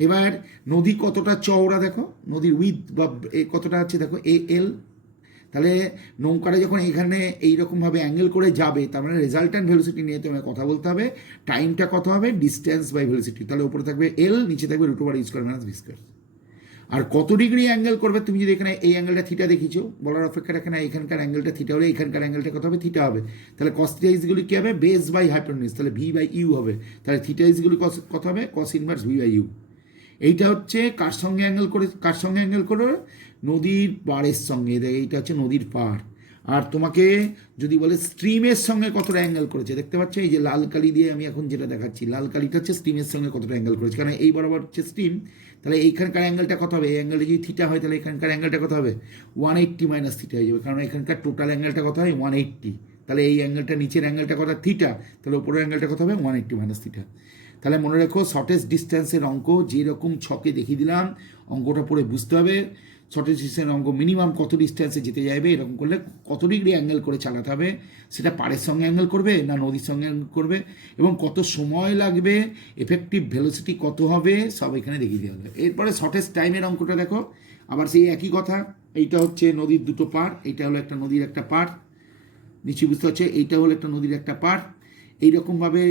এবার নদী কতটা চওড়া দেখো, নদীর উইথ বা কতটা আছে দেখো এ এল, তাহলে নৌকাটা যখন এখানে এইরকমভাবে অ্যাঙ্গেল করে যাবে, তার মানে রেজাল্ট্যান্ট ভেলোসিটি নিয়ে তোমায় কথা বলতে হবে, টাইমটা কত হবে, ডিস্টেন্স বাই ভেলোসিটি, তাহলে উপরে থাকবে এল, নিচে থাকবে root over u square minus v square. আর কত ডিগ্রি অ্যাঙ্গেল করবে, তুমি যদি এখানে এই অ্যাঙ্গেলটা থিটা দেখিছো, বলার অপেক্ষা রাখে না, এখানকার অ্যাঙ্গেলটা থিটা হলে এখানকার অ্যাঙ্গেলটা কত হবে, থিটা হবে। তাহলে কস থিটা ইজগুলি কী হবে, বেস বাই হাইপোটেনিউজ, তাহলে ভি বাই ইউ হবে, তাহলে থিটা ইজগুলি কত হবে, cos inverse v by u. এইটা হচ্ছে কার সঙ্গে অ্যাঙ্গেল করে, নদীর পাড়ের সঙ্গে, এইটা হচ্ছে নদীর পাড়। আর তোমাকে যদি বলে স্ট্রিমের সঙ্গে কতটা অ্যাঙ্গেল করেছে, দেখতে পাচ্ছ এই যে লাল কালি দিয়ে আমি এখন যেটা দেখাচ্ছি, লাল কালিটা হচ্ছে স্ট্রিমের সঙ্গে কতটা অ্যাঙ্গেল করেছে, কারণ এই বরাবর হচ্ছে স্ট্রিম, তাহলে এইখানকার অ্যাঙ্গেলটা কত হবে, এই অ্যাঙ্গেলটা যদি থিটা হয় তাহলে এখানকার অ্যাঙ্গেলটা কত হবে, 180 মাইনাস থিটা হয়ে যাবে, কারণ এখানকার টোটাল অ্যাঙ্গেলটা কত হয় 180, তাহলে এই অ্যাঙ্গেলটা নিচের অ্যাঙ্গেলটা কত থিটা, তাহলে উপরের অ্যাঙ্গেলটা কত হবে 180 মাইনাস থিটা। তাহলে মনে রেখো শর্টেস্ট ডিস্টেন্সের অঙ্ক যেরকম ছকে দেখিয়ে দিলাম, অঙ্কটা পড়ে বুঝতে হবে শর্টেস্ট ডিস্টেন্সের অঙ্ক মিনিমাম কত ডিস্টেন্সে যেতে যাবে, এরকম করলে কত ডিগ্রি অ্যাঙ্গেল করে চালাতে হবে, সেটা পাড়ের সঙ্গে অ্যাঙ্গেল করবে না নদীর সঙ্গে অ্যাঙ্গেল করবে, এবং কত সময় লাগবে, এফেক্টিভ ভেলোসিটি কত হবে, সব এখানে দেখিয়ে দেওয়া হবে। এরপরে শর্টেস্ট টাইমের অঙ্কটা দেখো, আবার সেই একই কথা, এইটা হচ্ছে নদীর দুটো পাড়, এইটা হলো একটা নদীর একটা পাড়, নিশ্চয়ই বুঝতে পারছে, এইটা হলো একটা নদীর একটা পাড়, এইরকমভাবে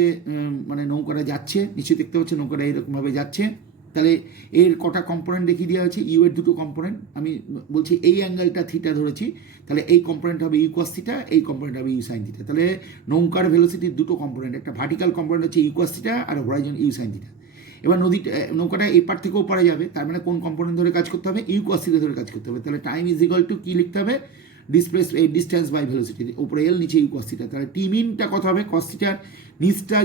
মানে নৌকাটা যাচ্ছে, নিশ্চয়ই দেখতে পাচ্ছে নৌকাটা এইরকমভাবে যাচ্ছে। তাহলে এর কটা কম্পোনেন্ট দেখিয়ে দেওয়া হয়েছে, ইউ এর দুটো কম্পোনেন্ট, আমি বলছি এই অ্যাঙ্গেলটা থিটা ধরেছি, তাহলে এই কম্পোনেন্ট হবে ইউ কস থিটা, এই কম্পোনেন্ট হবে ইউ সাইন থিটা। তাহলে নৌকার ভেলোসিটির দুটো কম্পোনেন্ট, একটা ভার্টিক্যাল কম্পোনেন্ট হচ্ছে ইউ কস থিটা আর হরাইজন ইউ সাইন থিটা। এবার নৌকাটা এই পার থেকেও পারা যাবে, তার মানে কোন কম্পোনেন্ট ধরে কাজ করতে হবে, ইউ কস থিটা ধরে কাজ করতে হবে। তাহলে টাইম ইজ ইকুয়াল টু কী লিখতে হবে, ডিস্টেন্স বাই ভেলোসিটি, উপরে এল নিচে ইউ কস থিটা। তাহলে টি মিনটা কত হবে, কস থিটার নিচটা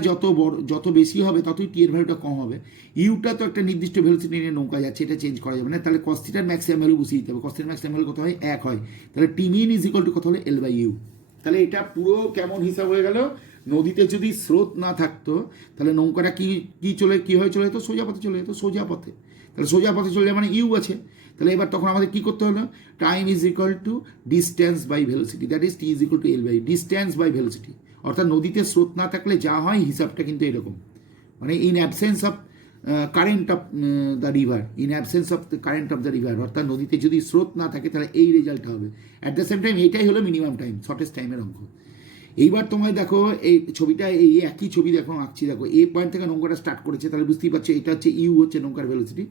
যত বেশি হবে ততই টি এর ভ্যালুটা কম হবে। ইউটা তো একটা নির্দিষ্ট ভেলোসিটি নিয়ে নৌকা যাচ্ছে, এটা চেঞ্জ করা যাবে না, তাহলে কস থিটার ম্যাক্সিমাম ভ্যালু বসিয়ে দিতে হবে, কস থিটার ম্যাক্সিমাম ভ্যালু কত হয় 1 হয়, তাহলে টি মিন ইজ ইকুয়াল টু কত হলে এল বাই ইউ। তাহলে এটা পুরো কেমন হিসাব হয়ে গেল, নদীতে যদি স্রোত না থাকতো তাহলে নৌকাটা কি হয়ে চলে যেত, সোজা পথে চলে যেত, সোজা পথে। তাহলে সোজা পথে চলে যাওয়া মানে ইউ আছে। তাহলে এবার তখন আমাদের কী করতে হলো, time is equal to distance by velocity, that is t is equal to L by distance by velocity. অর্থাৎ নদীতে স্রোত না থাকলে যা হয় হিসাবটা কিন্তু এরকম, মানে in absence of current of the river, in absence of the current of the river, অর্থাৎ নদীতে যদি স্রোত না থাকে তাহলে এই রেজাল্টটা হবে। অ্যাট দ্য সেম টাইম এইটাই হলো মিনিমাম টাইম, শর্টেস্ট টাইমের অঙ্ক। এইবার তোমায় দেখো এই ছবিটা, এই একই ছবি দেখো আঁকছি, দেখো এ পয়েন্ট থেকে নৌকাটা স্টার্ট করেছে, তাহলে বুঝতেই পারছো এটা হচ্ছে ইউ হচ্ছে নৌকার ভেলোসিটি।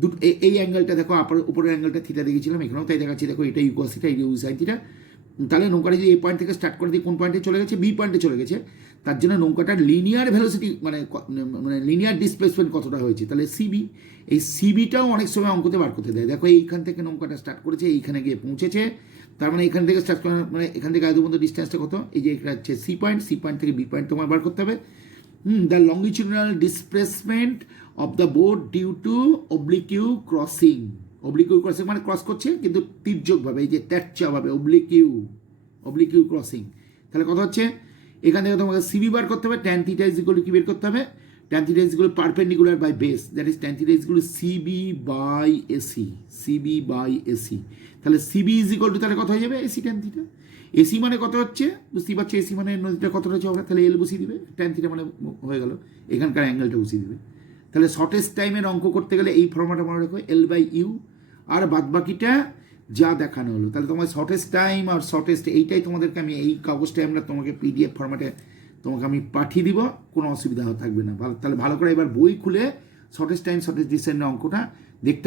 দুটো এই অ্যাঙ্গেলটা দেখো, উপরের অ্যাঙ্গেলটা থিটা দেখেছিলাম, এখানেও তাই দেখাচ্ছি, দেখো এটা u cos theta, u sine theta. তাহলে নৌকাটা যদি এ পয়েন্ট থেকে স্টার্ট করে দিয়ে কোন পয়েন্টে চলে গেছে, বি পয়েন্টে চলে গেছে, তার জন্য নৌকাটার লিনিয়ার ভেলোসিটি মানে লিনিয়ার ডিসপ্লেসমেন্ট কতটা হয়েছে, তাহলে সিবি। এই সিবিটাও অনেক সময় অঙ্কতে বার করতে দেয়। দেখো এইখান থেকে নৌকাটা স্টার্ট করেছে, এইখানে গিয়ে পৌঁছেছে, তার মানে এখান থেকে স্টার্ট করে মানে এখান থেকে আদৌ পর্যন্ত ডিস্টেন্সটা কত, এই যে এটা হচ্ছে সি পয়েন্ট থেকে বি পয়েন্ট তোমার বার করতে হবে। The longitudinal displacement of the boat due to oblique crossing, oblique crossing মানে ক্রস করছে কিন্তু তির্যকভাবে, এই যে ট্যাকচাভাবে, অবলিকিউ ক্রসিং। তাহলে কথা হচ্ছে এখান থেকে তোমাকে সিবি বার করতে হবে, tan theta is equal to কি বের করতে হবে, tan theta is equal perpendicular by base, that is tan theta is equal to CB by AC. তাহলে সিবি ইজ ইকুয়াল টু তাহলে কত হয়ে যাবে, এসি ট্যান থিটা। এসি মানে কত হচ্ছে বুঝতেই পারছি, এসি মানে নদীটা কতটা হচ্ছে হবে, তাহলে এল বসিয়ে দিবে, ট্যান থিটা মানে হয়ে গেল, এখানকার অ্যাঙ্গেলটা বসিয়ে দিবে। তাহলে শর্টেস্ট টাইমের অঙ্ক করতে গেলে এই ফর্মুলাটা মনে রাখো, এল বাই ইউ, আর বাদবাকিটা যা দেখানো হলো। তাহলে তোমার শর্টেস্ট টাইম আর শর্টেস্ট এইটাই তোমাদেরকে আমি এই কাগজটাই আমরা তোমাকে পিডিএফ ফরম্যাটে তোমাকে আমি পাঠিয়ে দিব, কোনো অসুবিধা থাকবে না। তাহলে ভালো করে এবার বই খুলে শর্টেস্ট টাইম শর্টেস্ট ডিস্টেন্সের অঙ্কটা দেখতে